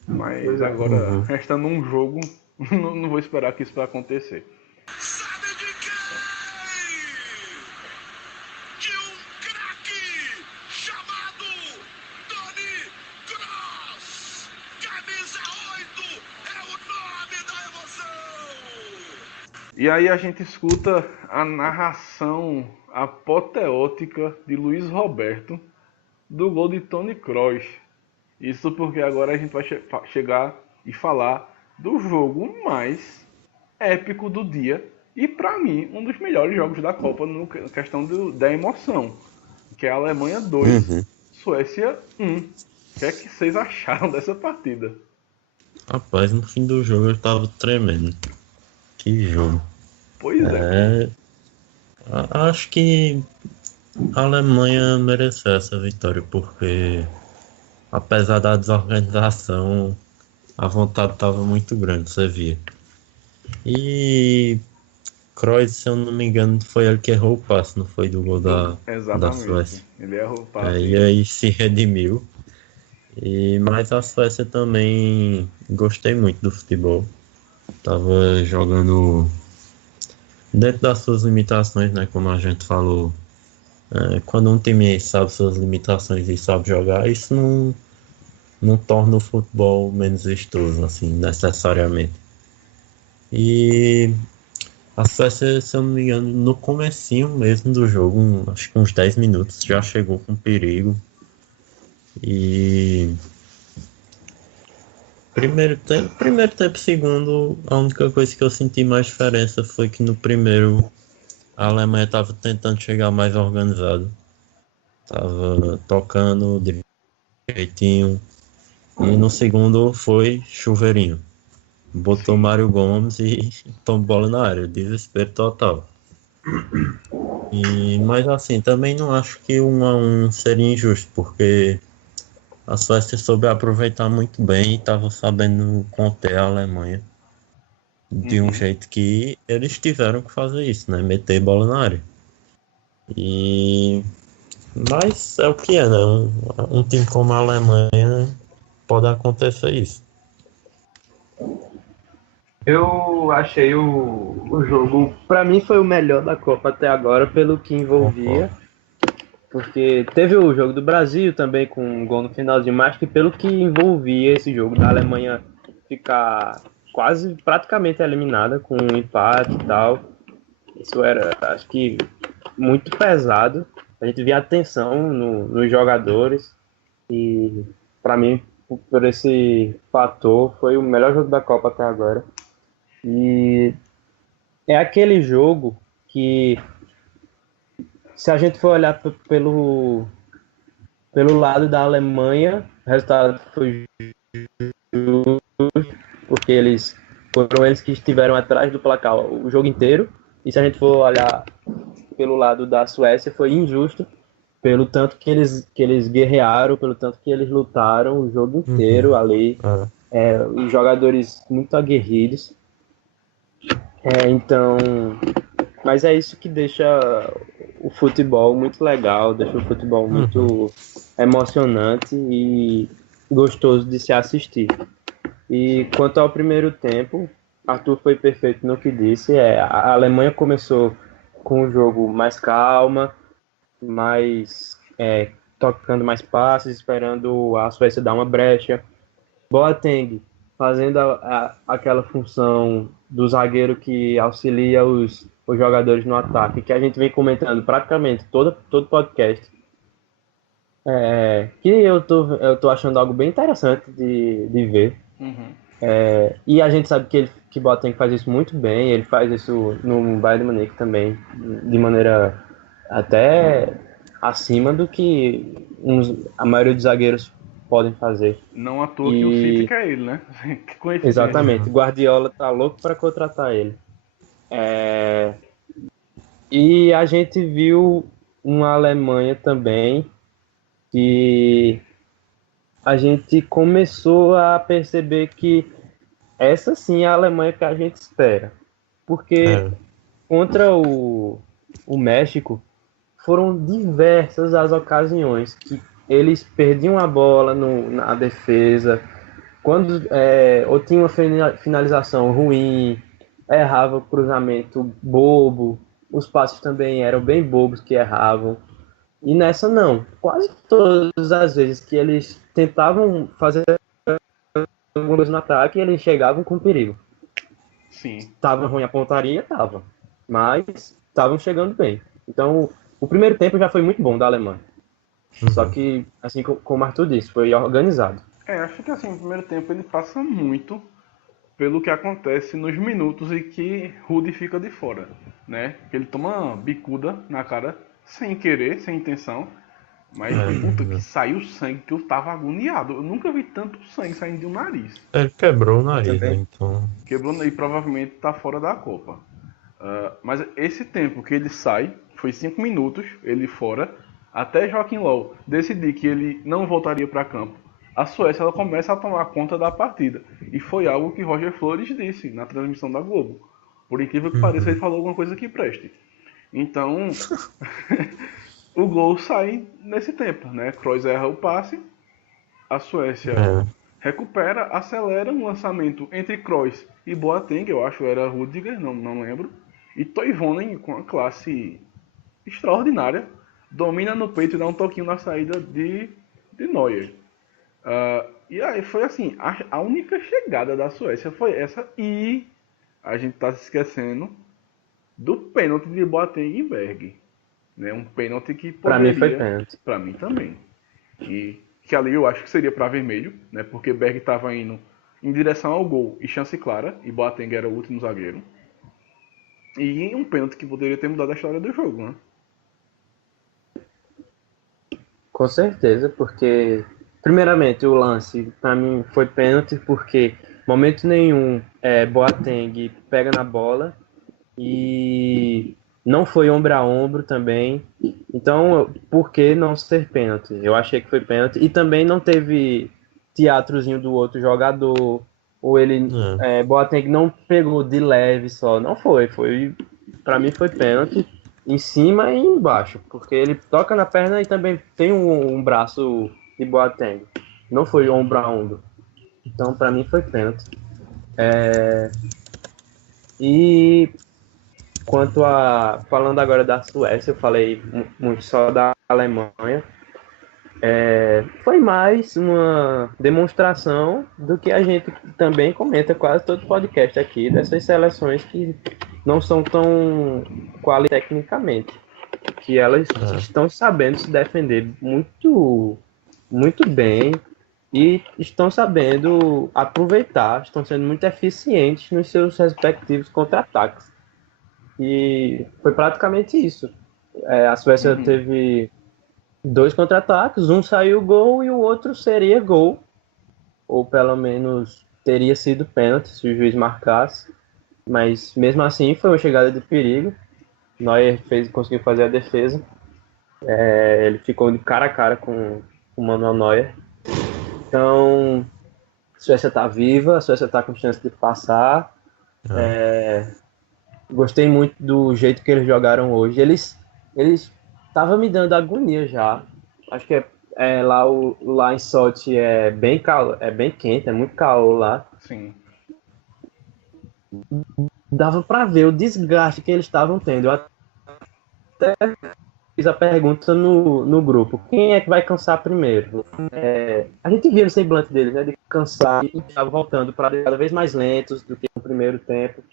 Mas agora, restando um jogo, não vou esperar que isso vai acontecer. Sabe de quem? De um craque chamado Toni Kroos. Camisa 8 é o nome da emoção. E aí a gente escuta a narração apoteótica de Luiz Roberto do gol de Toni Kroos. Isso porque agora a gente vai chegar e falar do jogo mais épico do dia e, pra mim, um dos melhores jogos da Copa na questão da emoção, que é a Alemanha 2, Suécia 1. O que é que vocês acharam dessa partida? Rapaz, no fim do jogo eu tava tremendo. Que jogo. Pois é. Acho que a Alemanha mereceu essa vitória, porque apesar da desorganização, a vontade estava muito grande, você via. E Kroos, se eu não me engano, foi ele que errou o passe, não foi do gol da Suécia. Ele errou o passe. E aí se redimiu. Mas a Suécia também gostei muito do futebol. Tava jogando dentro das suas limitações, né? Como a gente falou. Quando um time sabe suas limitações e sabe jogar, isso não torna o futebol menos vistoso, assim, necessariamente. E a Suécia, se eu não me engano, no comecinho mesmo do jogo, acho que uns 10 minutos, já chegou com perigo. E primeiro tempo, segundo, a única coisa que eu senti mais diferença foi que no primeiro a Alemanha estava tentando chegar mais organizado, estava tocando direitinho, e no segundo foi chuveirinho. Botou Mário Gomes e tomou bola na área, desespero total. Mas assim, também não acho que 1-1 seria injusto, porque a Suécia soube aproveitar muito bem e estava sabendo conter a Alemanha de um jeito que eles tiveram que fazer isso, né? Meter bola na área. Mas é o que é, né? Um time como a Alemanha pode acontecer isso. Eu achei o jogo, pra mim foi o melhor da Copa até agora, pelo que envolvia. Porque teve o jogo do Brasil também com um gol no finalzinho, mas que pelo que envolvia esse jogo da Alemanha ficar quase praticamente eliminada com um empate e tal. Isso era, acho que, muito pesado. A gente via a tensão nos jogadores e, para mim, por esse fator, foi o melhor jogo da Copa até agora. E é aquele jogo que, se a gente for olhar pelo lado da Alemanha, o resultado foi justo, porque foram eles que estiveram atrás do placar o jogo inteiro. E se a gente for olhar pelo lado da Suécia, foi injusto, pelo tanto que eles guerrearam, pelo tanto que eles lutaram o jogo inteiro ali. Os jogadores muito aguerridos. Então, mas é isso que deixa o futebol muito legal, deixa o futebol muito emocionante e gostoso de se assistir. E quanto ao primeiro tempo, Arthur foi perfeito no que disse. A Alemanha começou com o jogo mais calma, tocando mais passes, esperando a Suécia dar uma brecha. Boateng fazendo aquela função do zagueiro que auxilia os jogadores no ataque, que a gente vem comentando praticamente todo podcast. Que eu tô achando algo bem interessante de ver. E a gente sabe que Boateng faz isso muito bem, ele faz isso no Bayern de Munique também, de maneira até acima do que a maioria dos zagueiros podem fazer. Não à toa que o City quer ele, né? Que coincidência. Exatamente, Guardiola tá louco para contratar ele. E a gente viu uma Alemanha também que a gente começou a perceber que essa sim é a Alemanha que a gente espera. Porque contra o México foram diversas as ocasiões que eles perdiam a bola na defesa, quando ou tinha uma finalização ruim, errava o cruzamento bobo, os passes também eram bem bobos que erravam. E nessa não, quase todas as vezes que eles tentavam fazer alguma coisa no ataque, eles chegavam com perigo. Sim. Tava ruim a pontaria, tava, mas estavam chegando bem. Então, o primeiro tempo já foi muito bom da Alemanha. Só que, assim como o Arthur disse, foi organizado. Acho que assim, o primeiro tempo ele passa muito pelo que acontece nos minutos em que Rudy fica de fora, né? Ele toma uma bicuda na cara, sem querer, sem intenção, mas puta que saiu sangue, que eu tava agoniado. Eu nunca vi tanto sangue saindo de um nariz. Ele quebrou o nariz, né? Então... Quebrou e provavelmente tá fora da Copa. Mas esse tempo que ele sai, foi 5 minutos, ele fora, até Joaquim Low decidir que ele não voltaria para campo. A Suécia ela começa a tomar conta da partida. E foi algo que Roger Flores disse na transmissão da Globo. Por incrível que pareça, ele falou alguma coisa que preste. Então, o gol sai nesse tempo, né? Kroos erra o passe, a Suécia recupera, acelera um lançamento entre Kroos e Boateng, eu acho era Rudiger, não lembro. E Toivonen, com uma classe extraordinária, domina no peito e dá um toquinho na saída de Neuer. E aí foi assim, a única chegada da Suécia foi essa, e a gente tá se esquecendo do pênalti de Boateng e Berg, né? Um pênalti que poderia... Pra mim foi pênalti. Pra mim também. E que ali eu acho que seria para vermelho, né? Porque Berg estava indo em direção ao gol e chance clara, e Boateng era o último zagueiro. E um pênalti que poderia ter mudado a história do jogo, né? Com certeza, porque primeiramente o lance para mim foi pênalti porque momento nenhum Boateng pega na bola e não foi ombro a ombro também. Então, por que não ser pênalti? Eu achei que foi pênalti. E também não teve teatrozinho do outro jogador. Ou ele, Boateng não pegou de leve só. Não foi. Pra mim foi pênalti em cima e embaixo. Porque ele toca na perna e também tem um braço de Boateng. Não foi ombro a ombro. Então, pra mim foi pênalti. E... Quanto a... Falando agora da Suécia, eu falei muito só da Alemanha. Foi mais uma demonstração do que a gente também comenta quase todo podcast aqui, dessas seleções que não são tão qualificadas tecnicamente. Que elas estão sabendo se defender muito, muito bem e estão sabendo aproveitar, estão sendo muito eficientes nos seus respectivos contra-ataques. E foi praticamente isso. A Suécia teve 2 contra-ataques, um saiu gol e o outro seria gol. Ou pelo menos teria sido pênalti se o juiz marcasse. Mas mesmo assim foi uma chegada de perigo. Neuer conseguiu fazer a defesa. Ele ficou de cara a cara com o Manuel Neuer. Então, a Suécia está viva, a Suécia está com chance de passar. Gostei muito do jeito que eles jogaram hoje. Eles estavam me dando agonia já. Acho que lá em Sochi é bem quente, é muito calor lá. Sim. Dava para ver o desgaste que eles estavam tendo. Eu até fiz a pergunta no grupo: quem é que vai cansar primeiro? A gente via no semblante deles, né, de cansar e estavam voltando para cada vez mais lentos do que no primeiro tempo.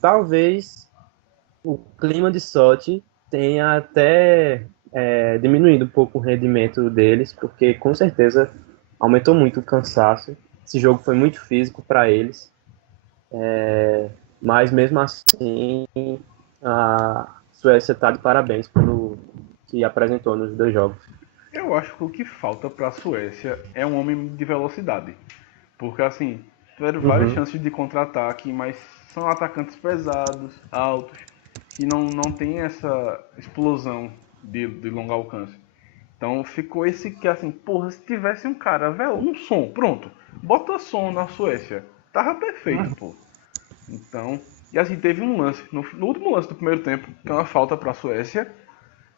Talvez o clima de Sochi tenha até diminuído um pouco o rendimento deles, porque com certeza aumentou muito o cansaço. Esse jogo foi muito físico para eles, mas mesmo assim a Suécia está de parabéns pelo que apresentou nos 2 jogos. Eu acho que o que falta para a Suécia é um homem de velocidade. Porque, assim, tiveram várias chances de contra-ataque, mas são atacantes pesados, altos, que não tem essa explosão de longo alcance. Então ficou esse que, assim, porra, se tivesse um cara, velho, um som, pronto, bota som na Suécia. Tava perfeito, pô. Então, e assim, teve um lance, no último lance do primeiro tempo, que é uma falta para a Suécia,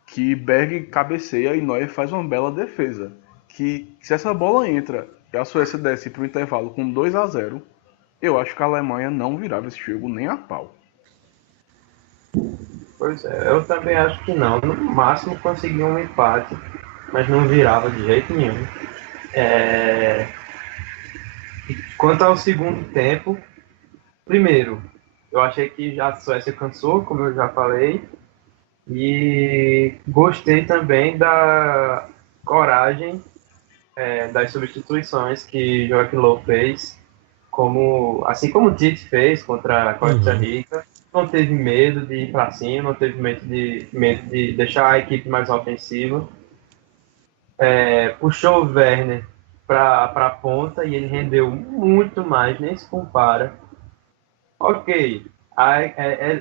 que Berg cabeceia e Neuer faz uma bela defesa. Que se essa bola entra e a Suécia desce para o intervalo com 2-0, eu acho que a Alemanha não virava esse jogo nem a pau. Pois é, eu também acho que não. No máximo conseguia um empate, mas não virava de jeito nenhum. Quanto ao segundo tempo, primeiro, eu achei que a Suécia cansou, como eu já falei, e gostei também da coragem das substituições que Joachim Löw fez, assim como o Tite fez contra a Costa Rica. Não teve medo de ir para cima, não teve medo de deixar a equipe mais ofensiva. Puxou o Werner para a ponta e ele rendeu muito mais, nem se compara. Ok,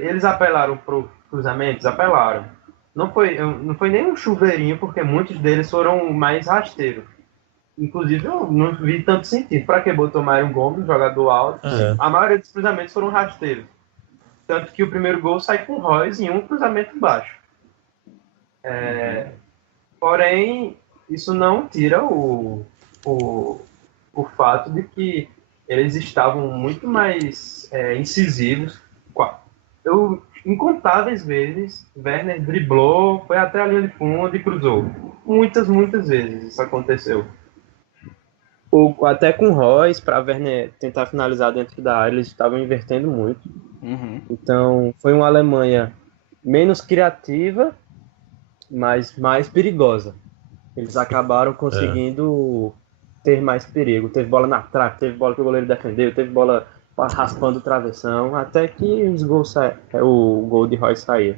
eles apelaram para os cruzamentos? Apelaram. Não foi nem um chuveirinho, porque muitos deles foram mais rasteiros. Inclusive, eu não vi tanto sentido. Para que botou Mário Gomes, jogador alto? A maioria dos cruzamentos foram rasteiros. Tanto que o primeiro gol sai com o Royce em um cruzamento baixo. Porém, isso não tira o fato de que eles estavam muito mais incisivos. Incontáveis vezes, Werner driblou, foi até a linha de fundo e cruzou. Muitas vezes isso aconteceu. Até com o Royce, para Werner tentar finalizar dentro da área, eles estavam invertendo muito. Então, foi uma Alemanha menos criativa, mas mais perigosa. Eles acabaram conseguindo ter mais perigo. Teve bola na trave, teve bola que o goleiro defendeu, teve bola raspando o travessão, até que o gol de Royce saiu.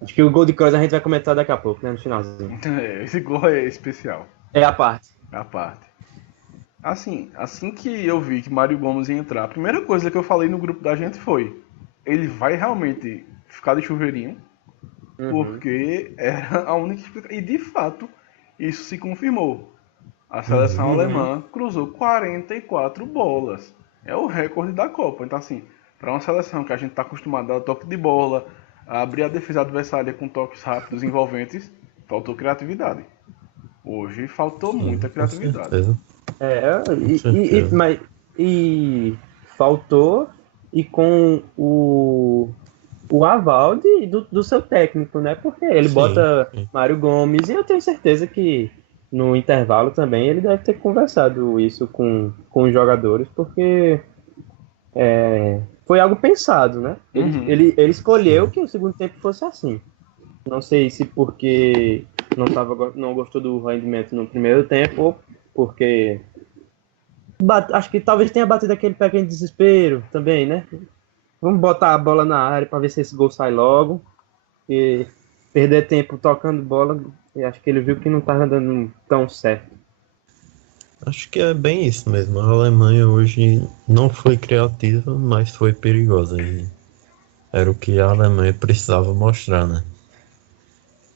Acho que o gol de Kroos a gente vai comentar daqui a pouco, né, no finalzinho. Esse gol é especial. É a parte. É a parte. Assim que eu vi que Mário Gomes ia entrar, a primeira coisa que eu falei no grupo da gente foi: ele vai realmente ficar de chuveirinho? Porque era a única explicação. E de fato, isso se confirmou. A seleção alemã cruzou 44 bolas. É o recorde da Copa. Então, assim, para uma seleção que a gente está acostumado a dar toque de bola, a abrir a defesa adversária com toques rápidos e envolventes, faltou criatividade. Hoje faltou muita criatividade. Mas faltou, e com o aval do seu técnico, né? Porque ele bota Mário Gomes, e eu tenho certeza que no intervalo também ele deve ter conversado isso com os jogadores, porque foi algo pensado, né? Ele escolheu que o segundo tempo fosse assim. Não sei se porque não gostou do rendimento no primeiro tempo, ou porque acho que talvez tenha batido aquele pequeno desespero também, né? Vamos botar a bola na área para ver se esse gol sai logo. E perder tempo tocando bola, e acho que ele viu que não estava dando tão certo. Acho que é bem isso mesmo. A Alemanha hoje não foi criativa, mas foi perigosa. E era o que a Alemanha precisava mostrar, né?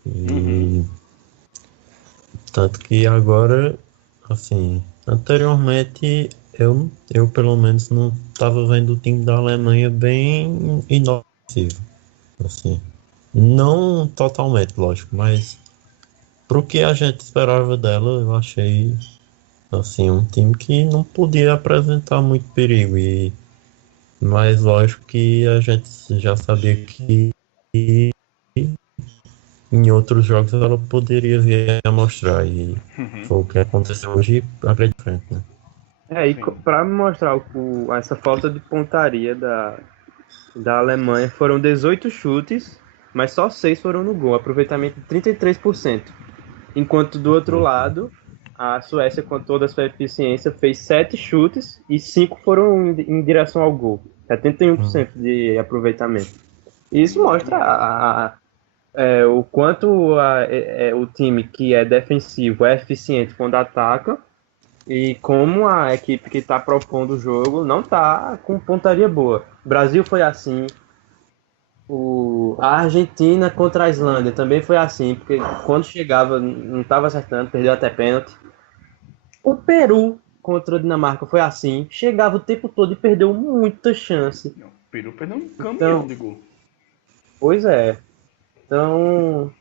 E tanto que agora, assim, anteriormente eu pelo menos não estava vendo o time da Alemanha bem inofensivo, assim, não totalmente, lógico, mas pro que a gente esperava dela, eu achei, assim, um time que não podia apresentar muito perigo, mas lógico que a gente já sabia que em outros jogos ela poderia vir a mostrar, e foi o que aconteceu hoje, acredito, né? E para mostrar essa falta de pontaria da Alemanha, foram 18 chutes, mas só 6 foram no gol, aproveitamento de 33%. Enquanto do outro lado, a Suécia, com toda a sua eficiência, fez 7 chutes e 5 foram em direção ao gol, 71% de aproveitamento. E isso mostra o quanto o time que é defensivo é eficiente quando ataca e como a equipe que está propondo o jogo não está com pontaria boa. O Brasil foi assim, a Argentina contra a Islândia também foi assim, porque quando chegava não estava acertando, perdeu até pênalti. O Peru contra a Dinamarca foi assim, chegava o tempo todo e perdeu muita chance. Não, o Peru perdeu um caminhão Então, de gol. pois é. Então,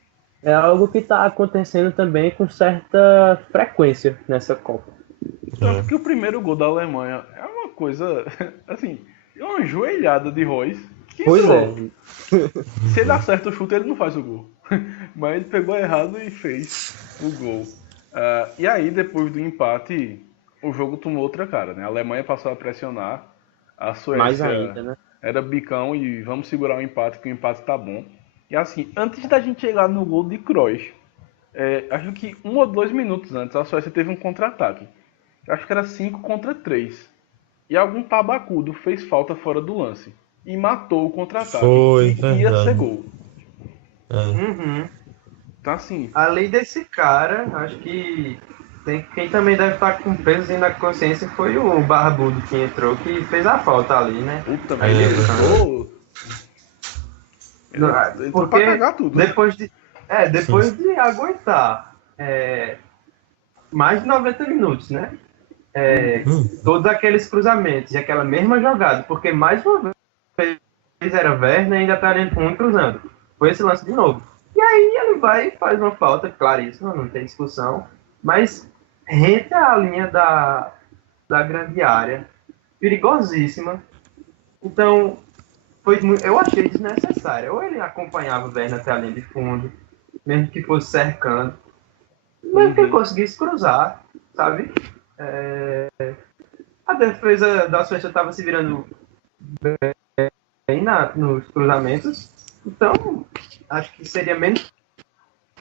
é algo que está acontecendo também com certa frequência nessa Copa. Tanto que o primeiro gol da Alemanha é uma coisa, assim, uma joelhada de Royce. Que Pois entrou. é. Se ele acerta o chute, ele não faz o gol. Mas ele pegou errado e fez o gol. E aí, depois do empate, o jogo tomou outra cara, né? A Alemanha passou a pressionar. A Mais Suécia ainda, né? era bicão e vamos segurar o empate, que o empate tá bom. E assim, antes da gente chegar no gol de Kroos, acho que 1 ou 2 minutos antes, a Suécia teve um contra-ataque. Acho que era 5 contra 3. E algum tabacudo fez falta fora do lance. E matou o contra-ataque. Foi, E ia verdade. ser gol. Uhum. Então assim, Além desse cara, acho que quem também deve estar com peso na consciência foi o Barbudo que entrou, que fez a falta ali, né? puta, mas ele entrou. Ele entrou pra cagar tudo. Depois de aguentar mais de 90 minutos, né? Todos aqueles cruzamentos e aquela mesma jogada, porque mais uma vez era Werner e ainda tá dentro um cruzando. Foi esse lance de novo. E aí ele vai e faz uma falta, claríssima, não tem discussão, mas renta a linha da grande área, perigosíssima. Então, eu achei desnecessário. Ou ele acompanhava o Werner até a linha de fundo, mesmo que fosse cercando, mesmo que ele conseguisse cruzar, sabe? A defesa da Suécia estava se virando bem nos cruzamentos, então acho que seria menos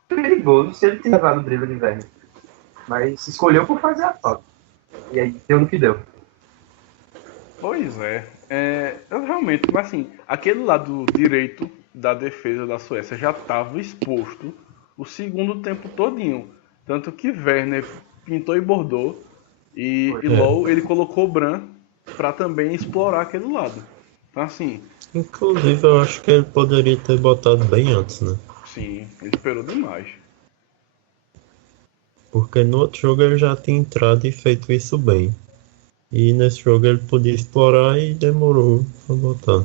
perigoso se ele tivesse levado o drible de Werner. Mas escolheu por fazer a falta. E aí deu no que deu. Pois eu realmente, mas assim, aquele lado direito da defesa da Suécia já estava exposto o segundo tempo todinho. Tanto que Werner pintou e bordou. E logo ele colocou o Bran para também explorar aquele lado. Então assim, Inclusive, eu acho que ele poderia ter botado bem antes, né? sim, ele esperou demais. Porque no outro jogo ele já tinha entrado e feito isso bem. E nesse jogo ele podia explorar e demorou pra botar.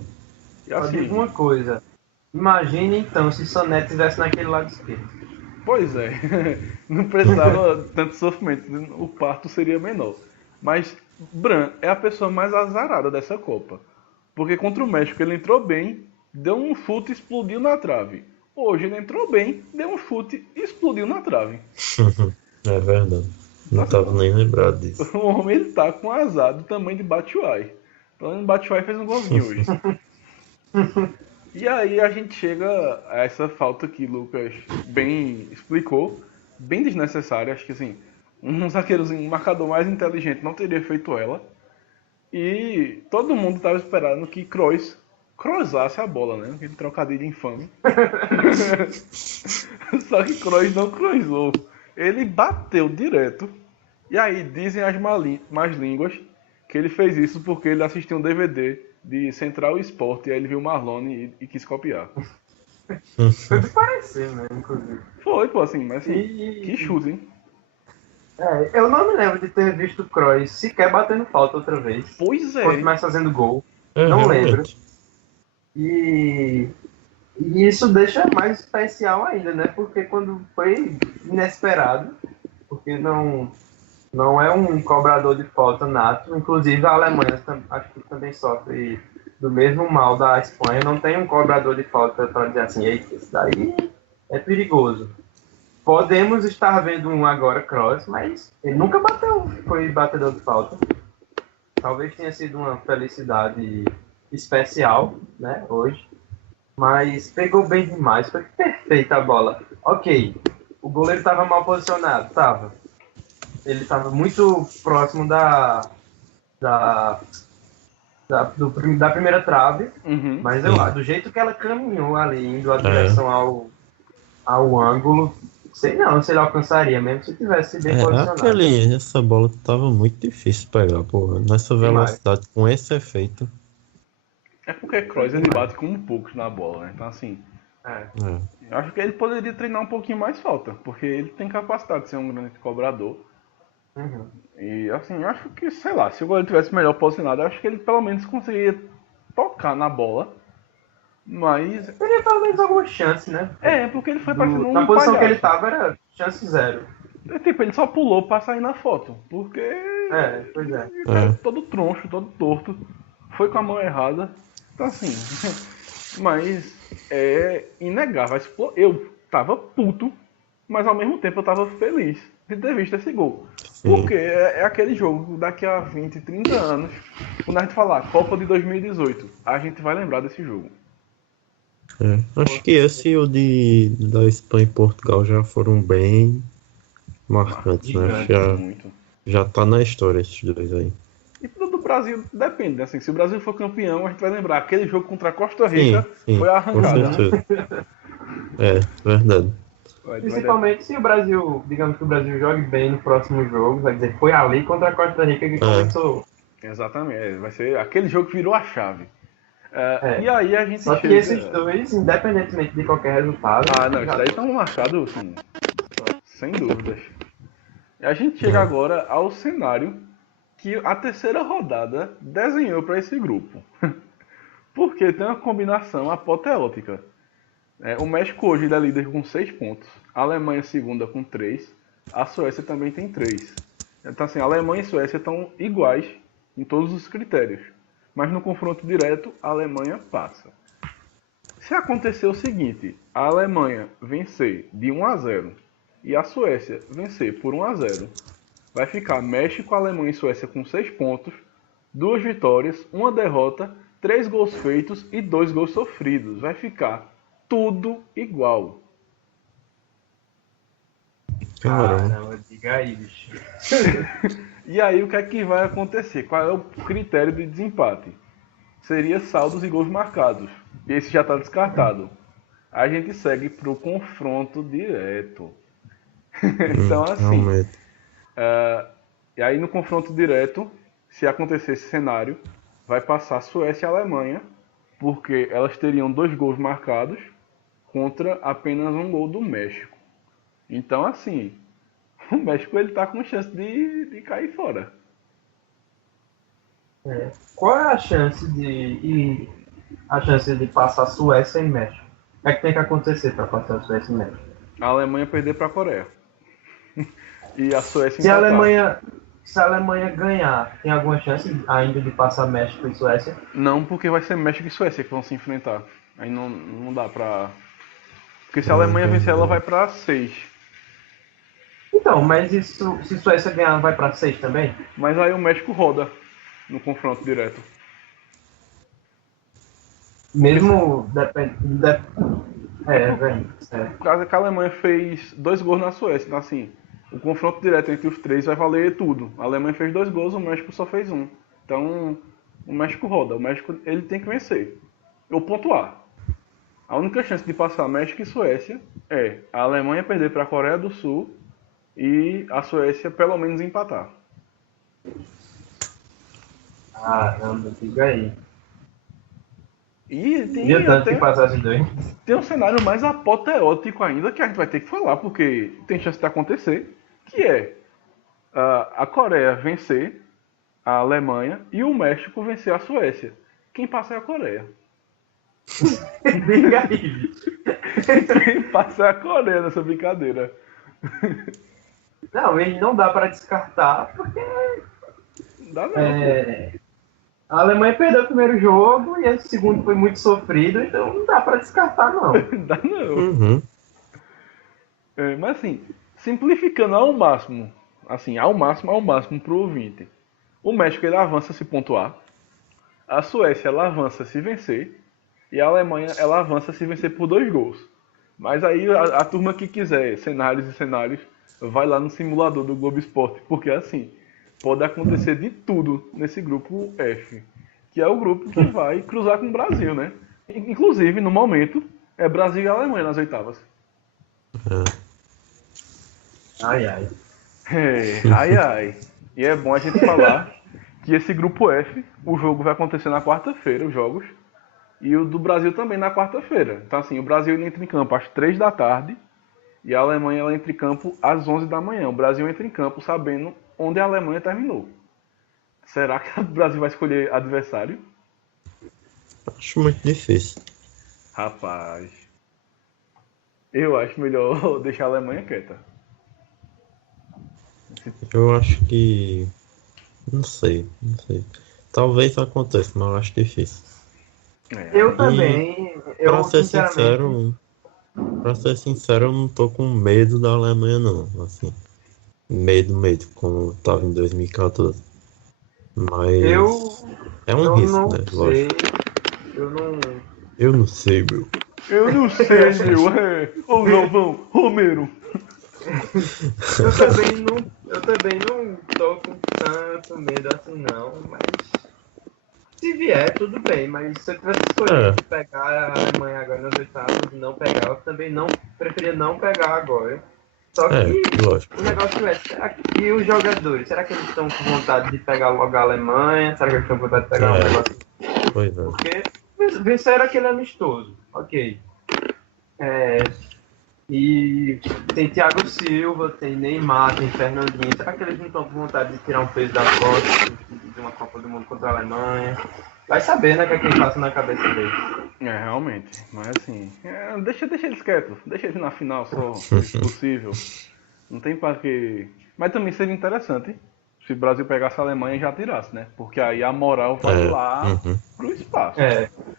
E Só digo assim, uma coisa. Imagine então se Soné estivesse naquele lado esquerdo. pois não precisava tanto sofrimento, o parto seria menor. Mas Bran é a pessoa mais azarada dessa Copa. Porque contra o México ele entrou bem, deu um chute e explodiu na trave. Hoje ele entrou bem, deu um chute e explodiu na trave. É verdade. Não tava nem lembrado disso. O homem ele tá com azar do tamanho de Batshuayi. Então o Batshuayi fez um golzinho hoje. E aí a gente chega a essa falta que o Lucas bem explicou, bem desnecessária. Acho que assim, um zagueirozinho, um marcador mais inteligente não teria feito ela. E todo mundo estava esperando que Kroos cruzasse a bola, né? Aquele trocadilho infame. Só que Kroos não cruzou. Ele bateu direto. E aí dizem as más línguas que ele fez isso porque ele assistiu um DVD de Central Sport e aí ele viu Marlone e quis copiar. Foi de parecer, né? Inclusive. Foi, pô, assim, mas assim, que chute, hein? Eu não me lembro de ter visto o Kroos sequer batendo falta outra vez. Pois é. Quanto mais fazendo gol. Não lembro. E isso deixa mais especial ainda, né? Porque quando foi inesperado, porque não é um cobrador de falta nato. Inclusive a Alemanha acho que também sofre do mesmo mal da Espanha. Não tem um cobrador de falta para dizer assim, eita, isso daí é perigoso. Podemos estar vendo um agora, Kroos, mas ele nunca foi batedor de falta. Talvez tenha sido uma felicidade especial, né, hoje. Mas pegou bem demais, foi perfeita a bola. Ok, o goleiro estava mal posicionado, estava. Ele estava muito próximo da primeira trave, mas do jeito que ela caminhou ali, indo a direção ao ângulo. Sei não se ele alcançaria, mesmo se tivesse bem posicionado. Essa bola tava muito difícil de pegar, porra. Nessa velocidade, com esse efeito. É porque Kroos ele bate com poucos na bola, né? Então assim, eu acho que ele poderia treinar um pouquinho mais falta, porque ele tem capacidade de ser um grande cobrador. E assim, eu acho que, sei lá, se o goleiro tivesse melhor posicionado, eu acho que ele pelo menos conseguiria tocar na bola. Mas. Teria pelo menos alguma chance, né? Porque ele foi parecendo um na posição palhaço. que ele tava era chance zero. Tipo, ele só pulou pra sair na foto. Porque. Pois é. Ele tá todo troncho, todo torto. Foi com a mão errada. Então assim. Mas é inegável. Eu tava puto, mas ao mesmo tempo eu tava feliz de ter visto esse gol. Sim. Porque é aquele jogo, daqui a 20, 30 anos, quando a gente falar Copa de 2018, a gente vai lembrar desse jogo. Acho que esse e o da Espanha e Portugal já foram bem marcantes, né? Já tá na história esses dois aí. E do Brasil depende, né? Assim, se o Brasil for campeão, a gente vai lembrar. Aquele jogo contra a Costa Rica foi arrancada, né? Verdade. Principalmente se o Brasil, digamos que o Brasil jogue bem no próximo jogo, vai dizer, foi ali contra a Costa Rica que começou. Exatamente, vai ser aquele jogo que virou a chave. E aí a gente Só que esses dois, independentemente de qualquer resultado... não, isso daí estão marcados, assim, sem dúvidas. E a gente chega agora ao cenário que a terceira rodada desenhou para esse grupo. Porque tem uma combinação apoteótica. O México hoje é líder com 6 pontos, a Alemanha segunda com 3, a Suécia também tem 3. Então assim, a Alemanha e a Suécia estão iguais em todos os critérios. Mas no confronto direto, a Alemanha passa. Se acontecer o seguinte, a Alemanha vencer de 1-0 e a Suécia vencer por 1-0, vai ficar México, Alemanha e Suécia com 6 pontos, 2 vitórias, 1 derrota, 3 gols feitos e 2 gols sofridos. Vai ficar tudo igual. Caramba, diga aí, bicho. E aí o que é que vai acontecer? Qual é o critério de desempate? Seria saldos e gols marcados. Esse já está descartado. A gente segue para o confronto direto. Então assim, e aí no confronto direto, se acontecer esse cenário, vai passar Suécia e Alemanha, porque elas teriam 2 gols marcados contra apenas 1 gol do México. Então assim, o México ele tá com chance de cair fora. Qual é a chance de passar Suécia e México? O que tem que acontecer para passar Suécia e México? A Alemanha perder para a Coreia. E a Suécia se a Alemanha ganhar, tem alguma chance ainda de passar México e Suécia? Não, porque vai ser México e Suécia que vão se enfrentar. Aí não dá pra... Porque se a Alemanha vencer, ela vai pra 6. Então, mas isso, se Suécia ganhar, vai pra 6 também? Mas aí o México roda no confronto direto. Mesmo depende... Por causa que a Alemanha fez 2 gols na Suécia. Então assim, o confronto direto entre os 3 vai valer tudo. A Alemanha fez 2 gols, o México só fez 1. Então, o México roda. O México ele tem que vencer. Ou pontuar. A única chance de passar México e Suécia é a Alemanha perder para a Coreia do Sul e a Suécia pelo menos empatar. Caramba, diga aí. E tem um cenário mais apoteótico ainda que a gente vai ter que falar, porque tem chance de acontecer, que é a Coreia vencer a Alemanha e o México vencer a Suécia. Quem passa é a Coreia. Diga aí. Quem passa é a Coreia nessa brincadeira. Não, ele não dá para descartar, porque... Dá não. A Alemanha perdeu o primeiro jogo e esse segundo foi muito sofrido, então não dá para descartar, não. Dá não. Mas assim, simplificando ao máximo pro ouvinte. O México ele avança se pontuar, a Suécia ela avança se vencer e a Alemanha ela avança se vencer por 2 gols. Mas aí a turma que quiser cenários, vai lá no simulador do Globo Esporte, porque assim, pode acontecer de tudo nesse grupo F, que é o grupo que vai cruzar com o Brasil, né? Inclusive, no momento, é Brasil e Alemanha nas oitavas. Ai, ai. Ai, ai. E é bom a gente falar que esse grupo F, o jogo vai acontecer na quarta-feira, os jogos. E o do Brasil também na quarta-feira. Então, assim, o Brasil ele entra em campo às 3 da tarde e a Alemanha ela entra em campo às 11 da manhã. O Brasil entra em campo sabendo onde a Alemanha terminou. Será que o Brasil vai escolher adversário? Acho muito difícil. Rapaz, eu acho melhor deixar a Alemanha quieta. Eu acho que. Não sei. Talvez aconteça, mas eu acho difícil. Eu também. Eu, Pra ser sinceramente. sincero, eu não tô com medo da Alemanha, não. Assim, medo, como tava em 2014. Mas Eu, é um eu risco, não né? sei. Lógico. Eu não. Eu não sei, meu. Eu não sei, meu. Ô Galvão, Romero. Eu também não tô com tanto medo assim não, mas se vier, tudo bem, mas se eu tivesse escolhido pegar a Alemanha agora nas oitavas e não pegar, eu também não preferia não pegar agora. Só que lógico. o negócio é, será que os jogadores, será que eles estão com vontade de pegar logo a Alemanha? Será que eles estão com vontade de pegar um negócio? Pois é. Porque vencer aquele amistoso, ok. E tem Thiago Silva, tem Neymar, tem Fernandinho. Será que eles não estão com vontade de tirar um peso da costa de uma Copa do Mundo contra a Alemanha? Vai saber, né, o que é que passa na cabeça deles. Realmente. Mas assim, deixa eles quietos. Deixa eles na final só, se possível. Não tem pra que... Mas também seria interessante se o Brasil pegasse a Alemanha e já tirasse, né? Porque aí a moral vai lá pro espaço.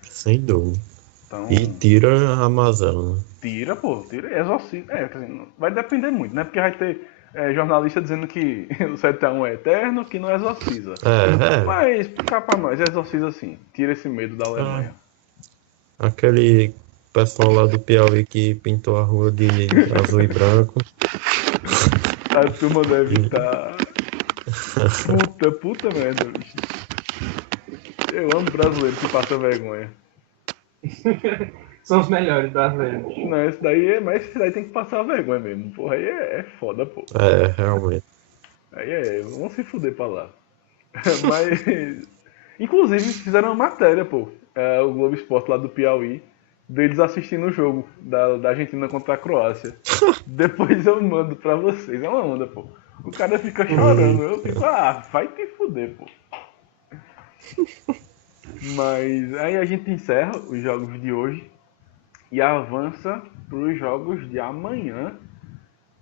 Sem dúvida. Então, e tira a Amazônia. Tira, exorciza. Vai depender muito, né? Porque vai ter jornalista dizendo que o 7x1 é eterno, que não exorciza. Mas, cá pra nós, exorciza sim. Tira esse medo da Alemanha. Aquele pessoal lá do Piauí que pintou a rua de azul e branco. A turma deve estar... Puta merda, bicho. Eu amo brasileiro que passa vergonha. São os melhores brasileiros. Não, mas esse daí tem que passar vergonha mesmo. Porra, aí é foda, pô. Realmente. Aí vamos se fuder pra lá. Mas, inclusive, fizeram uma matéria, pô. O Globo Esporte lá do Piauí, deles assistindo o jogo da Argentina contra a Croácia. Depois eu mando pra vocês. É uma onda, pô. O cara fica chorando. Eu fico, vai te fuder, pô. Mas aí a gente encerra os jogos de hoje e avança para os jogos de amanhã.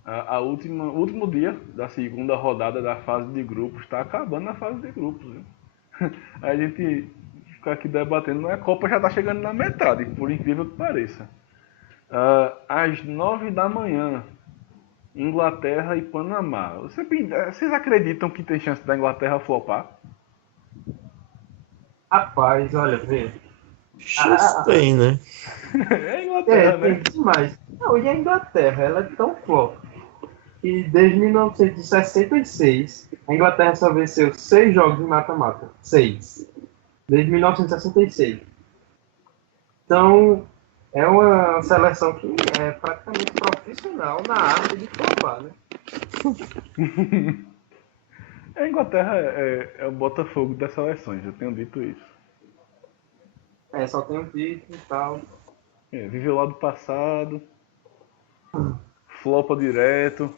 O último dia da segunda rodada da fase de grupos. Está acabando a fase de grupos. Viu? A gente fica aqui debatendo, a Copa já está chegando na metade, por incrível que pareça. Às 9 da manhã, Inglaterra e Panamá. Vocês acreditam que tem chance da Inglaterra flopar? Rapaz, olha, vê. Tem, né? É a Inglaterra, né? Tem demais. Não, e a Inglaterra, ela é tão flop que desde 1966 a Inglaterra só venceu 6 jogos em mata-mata. 6. Desde 1966. Então, é uma seleção que é praticamente profissional na arte de flopar, né? A Inglaterra é o Botafogo das seleções, eu tenho dito isso. Só tem um título e tal. Viveu lá do passado, flopa direto.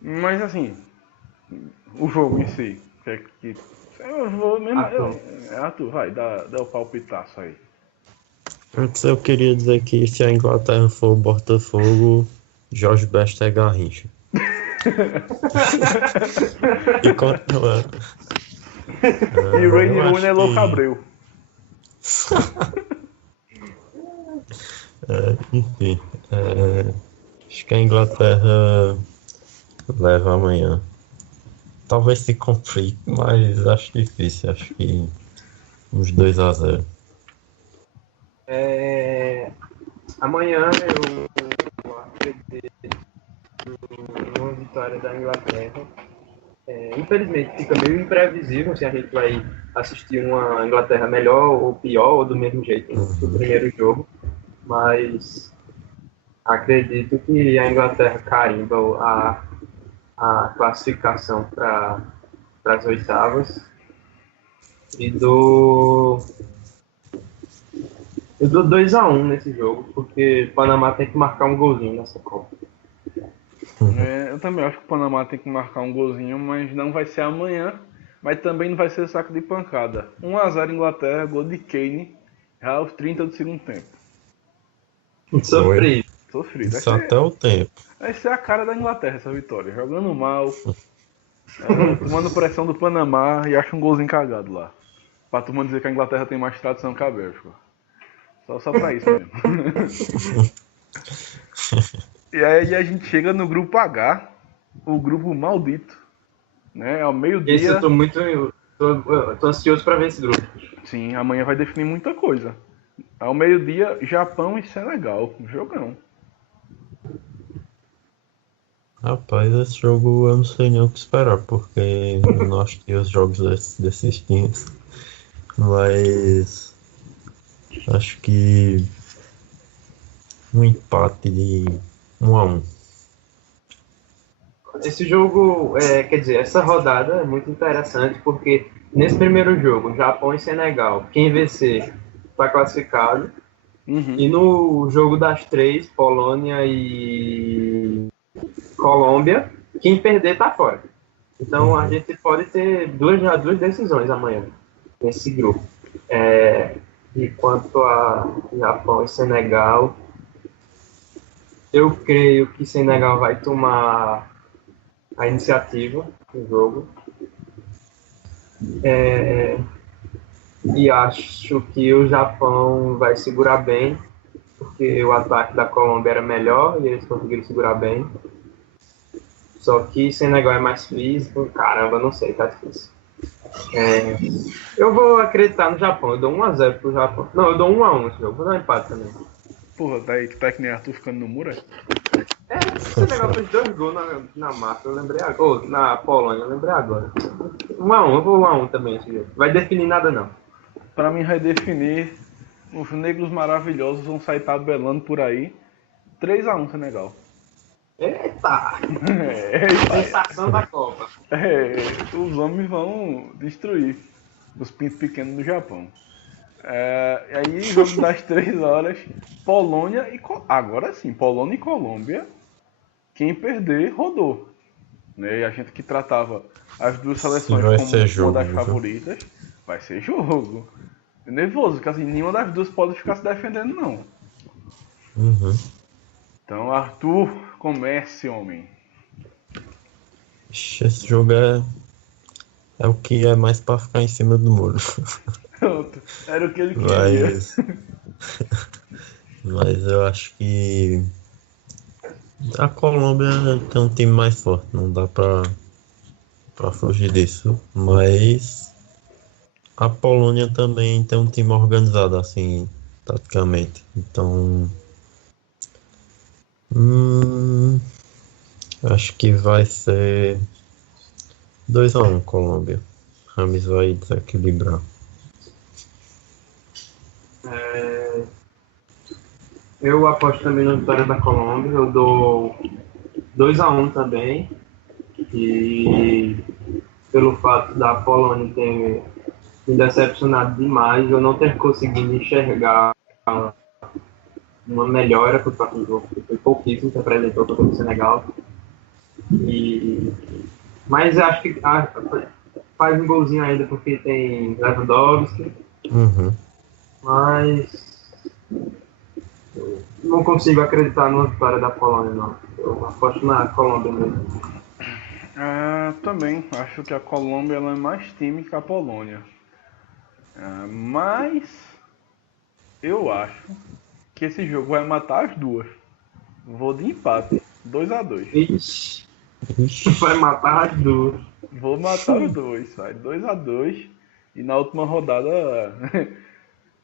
Mas assim, o jogo em si, eu vou mesmo. Arthur, vai, dá o palpitaço aí. Antes eu queria dizer que se a Inglaterra for o Botafogo, Jorge Best é Garrincha. E continuando. E Rainy Rooney é Louco Abreu. Enfim, acho que a Inglaterra leva amanhã. Talvez se complique, mas acho difícil. Acho que uns 2-0. Amanhã eu acredito numa vitória da Inglaterra. Infelizmente fica meio imprevisível se a gente vai assistir uma Inglaterra melhor ou pior, ou do mesmo jeito do primeiro jogo. Mas Acredito que a Inglaterra carimba a classificação para as oitavas e eu dou 2-1 nesse jogo, porque o Panamá tem que marcar um golzinho nessa Copa. Eu também acho que o Panamá tem que marcar um golzinho, mas não vai ser amanhã, mas também não vai ser saco de pancada. 1-0 Inglaterra, gol de Kane, já aos 30 do segundo tempo. Sofrido. Sofrido. Isso até o tempo. Vai ser a cara da Inglaterra essa vitória. Jogando mal, tomando pressão do Panamá e acha um golzinho cagado lá. Pra turma dizer que a Inglaterra tem mais tradição que a Bélgica. Só pra isso mesmo. E aí a gente chega no grupo H, o grupo maldito. Né? Ao meio-dia. Esse eu tô ansioso pra ver esse grupo. Sim, amanhã vai definir muita coisa. Ao meio-dia, Japão e Senegal. Jogão. Rapaz, esse jogo eu não sei nem o que esperar, porque eu não assisti os jogos desses times. Mas acho que um empate de 1-1. Esse jogo, quer dizer, essa rodada é muito interessante, porque nesse primeiro jogo, Japão e Senegal, quem vencer está classificado. Uhum. E no jogo das três, Polônia e Colômbia, quem perder tá fora. Então a gente pode ter duas decisões amanhã nesse grupo. E quanto a Japão e Senegal, eu creio que Senegal vai tomar a iniciativa no jogo. E acho que o Japão vai segurar bem, porque o ataque da Colômbia era melhor e eles conseguiram segurar bem. Só que Senegal é mais físico, caramba, não sei, tá difícil. Eu vou acreditar no Japão, eu dou 1-0 pro Japão. Não, eu dou 1-1 esse jogo, vou dar um empate também. Porra, tá que nem Arthur ficando no muro, Senegal fez 2 gols na marca, eu lembrei agora. Na Polônia, eu lembrei agora. 1-1, eu vou 1-1 também esse jogo. Vai definir nada não. Pra mim vai definir, os negros maravilhosos vão sair tabelando por aí. 3-1 Senegal. Eita! Sensação da Copa. Os homens vão destruir os pintos pequenos do Japão. E aí, jogo das 3 horas, Polônia e... Agora sim, Polônia e Colômbia. Quem perder, rodou. Né? E a gente que tratava as duas seleções como uma das favoritas, vai ser jogo. Nervoso, porque assim, nenhuma das duas pode ficar se defendendo, não. Uhum. Então, Arthur, comece, homem. Esse jogo é o que é mais pra ficar em cima do muro. Pronto, era o que ele queria. Mas eu acho que a Colômbia tem um time mais forte, não dá pra fugir disso. Mas a Polônia também tem um time organizado, assim, taticamente. Então, acho que vai ser 2-1 Colômbia. Rames vai desequilibrar. Eu aposto também na vitória da Colômbia. Eu dou 2-1 também. E pelo fato da Polônia ter me decepcionado demais, eu não ter conseguido enxergar uma melhora por parte do jogo. Foi pouquíssimo que apresentou contra o Senegal. Mas acho que faz um golzinho ainda porque tem Lewandowski. Uhum. Mas não consigo acreditar numa vitória da Polônia, não. Eu aposto na Colômbia mesmo. Também acho que a Colômbia ela é mais time que a Polônia. Mas eu acho que esse jogo vai matar as duas. Vou de empate, 2-2. Ixi. Vai matar as duas. Vou matar os dois, vai 2-2. E na última rodada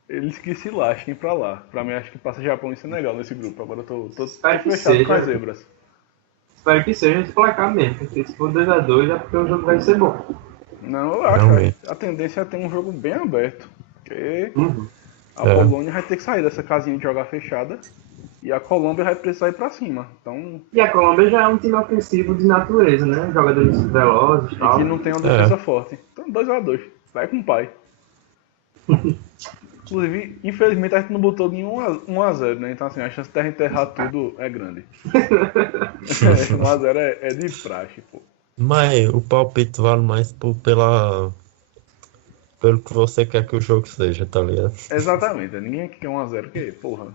eles que se lasquem pra lá. Pra mim acho que passa Japão e Senegal nesse grupo. Agora eu tô fechado com as zebras. Espero que seja esse placar mesmo, porque se for 2-2 é porque o jogo vai ser bom. Não, eu acho. A tendência é ter um jogo bem aberto. Porque a Polônia vai ter que sair dessa casinha de jogar fechada E a Colômbia vai precisar ir pra cima. Então, E a Colômbia já é um time ofensivo de natureza, né? Jogadores velozes e e tal. que não tem uma defesa forte. Então 2x2. Vai com o pai. Inclusive, infelizmente a gente não botou nenhum 1x0, né? Então assim, a chance de a gente errar tudo é grande. 1x0 é de praxe, pô. Mas o palpite vale mais pelo que você quer que o jogo seja, tá ligado? Exatamente, ninguém aqui quer 1x0, porque, porra.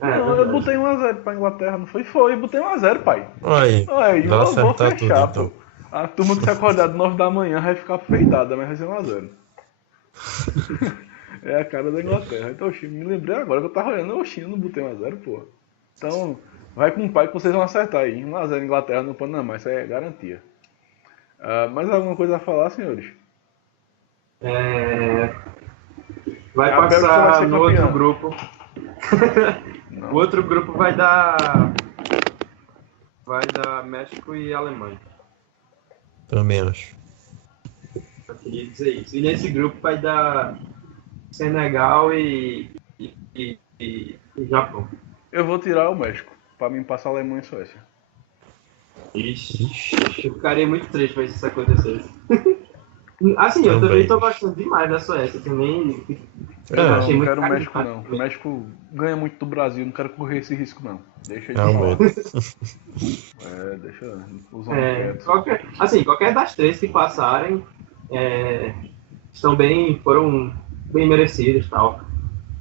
É, Não, eu botei 1x0 pra Inglaterra, não foi? Foi, eu botei 1x0, pai. Aí, Aí, vai eu vou acertar fechar, tudo, então. pô. A turma que se acordar de 9 da manhã vai ficar peidada, mas vai ser 1x0. É a cara da Inglaterra. Então, oxi, me lembrei agora que eu tava olhando, oxi, eu não botei 1x0, pô. Então, vai com o pai que vocês vão acertar aí. 1x0 Inglaterra no Panamá, isso é garantia. Mais alguma coisa a falar, senhores? Vai A Bélgica vai passar ser no campeã. outro grupo. Não. O outro grupo vai dar México e Alemanha. Também acho. Eu queria dizer isso. E nesse grupo vai dar Senegal e Japão. Eu vou tirar o México, pra mim passar a Alemanha e Suécia. Ixi, eu ficaria muito triste se isso acontecesse. Assim, eu Também. também tô gostando demais da Suécia. Também Não, achei não muito quero o México não. carismático. O México ganha muito do Brasil, não quero correr esse risco não. Deixa ele Realmente. falar. Deixa os homens quietos. Qualquer das três que passarem foram bem merecidas e tal.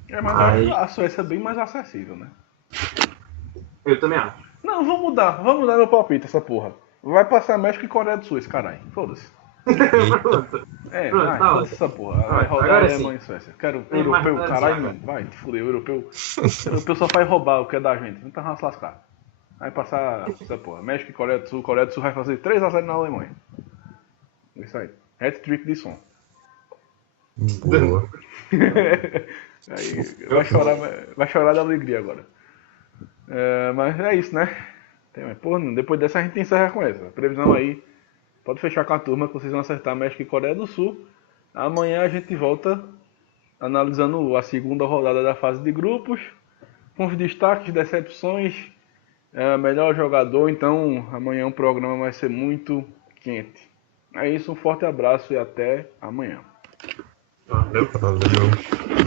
Mas a Suécia é bem mais acessível, né? Eu também acho. Não, vamos mudar meu palpite, essa porra. Vai passar México e Coreia do Sul, esse caralho. Foda-se. Eita. Pronto, Vai, tá foda-se ótimo. essa porra. Vai Vai, rodar agora Alemanha sim. e Suécia. Quero Tem mais europeu, nada a caralho, dizer não. Vai, te fudeu, europeu. Europeu só faz roubar o que é da gente. Então vamos se lascar. Vai passar essa porra. México e Coreia do Sul. Coreia do Sul vai fazer 3x0 na Alemanha. Isso aí. Hat-trick de som. Boa. Aí, vai chorar da alegria agora. Mas é isso, né? Porra, depois dessa a gente encerra com essa. Previsão aí. Pode fechar com a turma que vocês vão acertar México e Coreia do Sul. Amanhã a gente volta analisando a segunda rodada da fase de grupos. Com os destaques, decepções, melhor jogador. Então amanhã o programa vai ser muito quente. É isso, um forte abraço e até amanhã. Valeu. Valeu.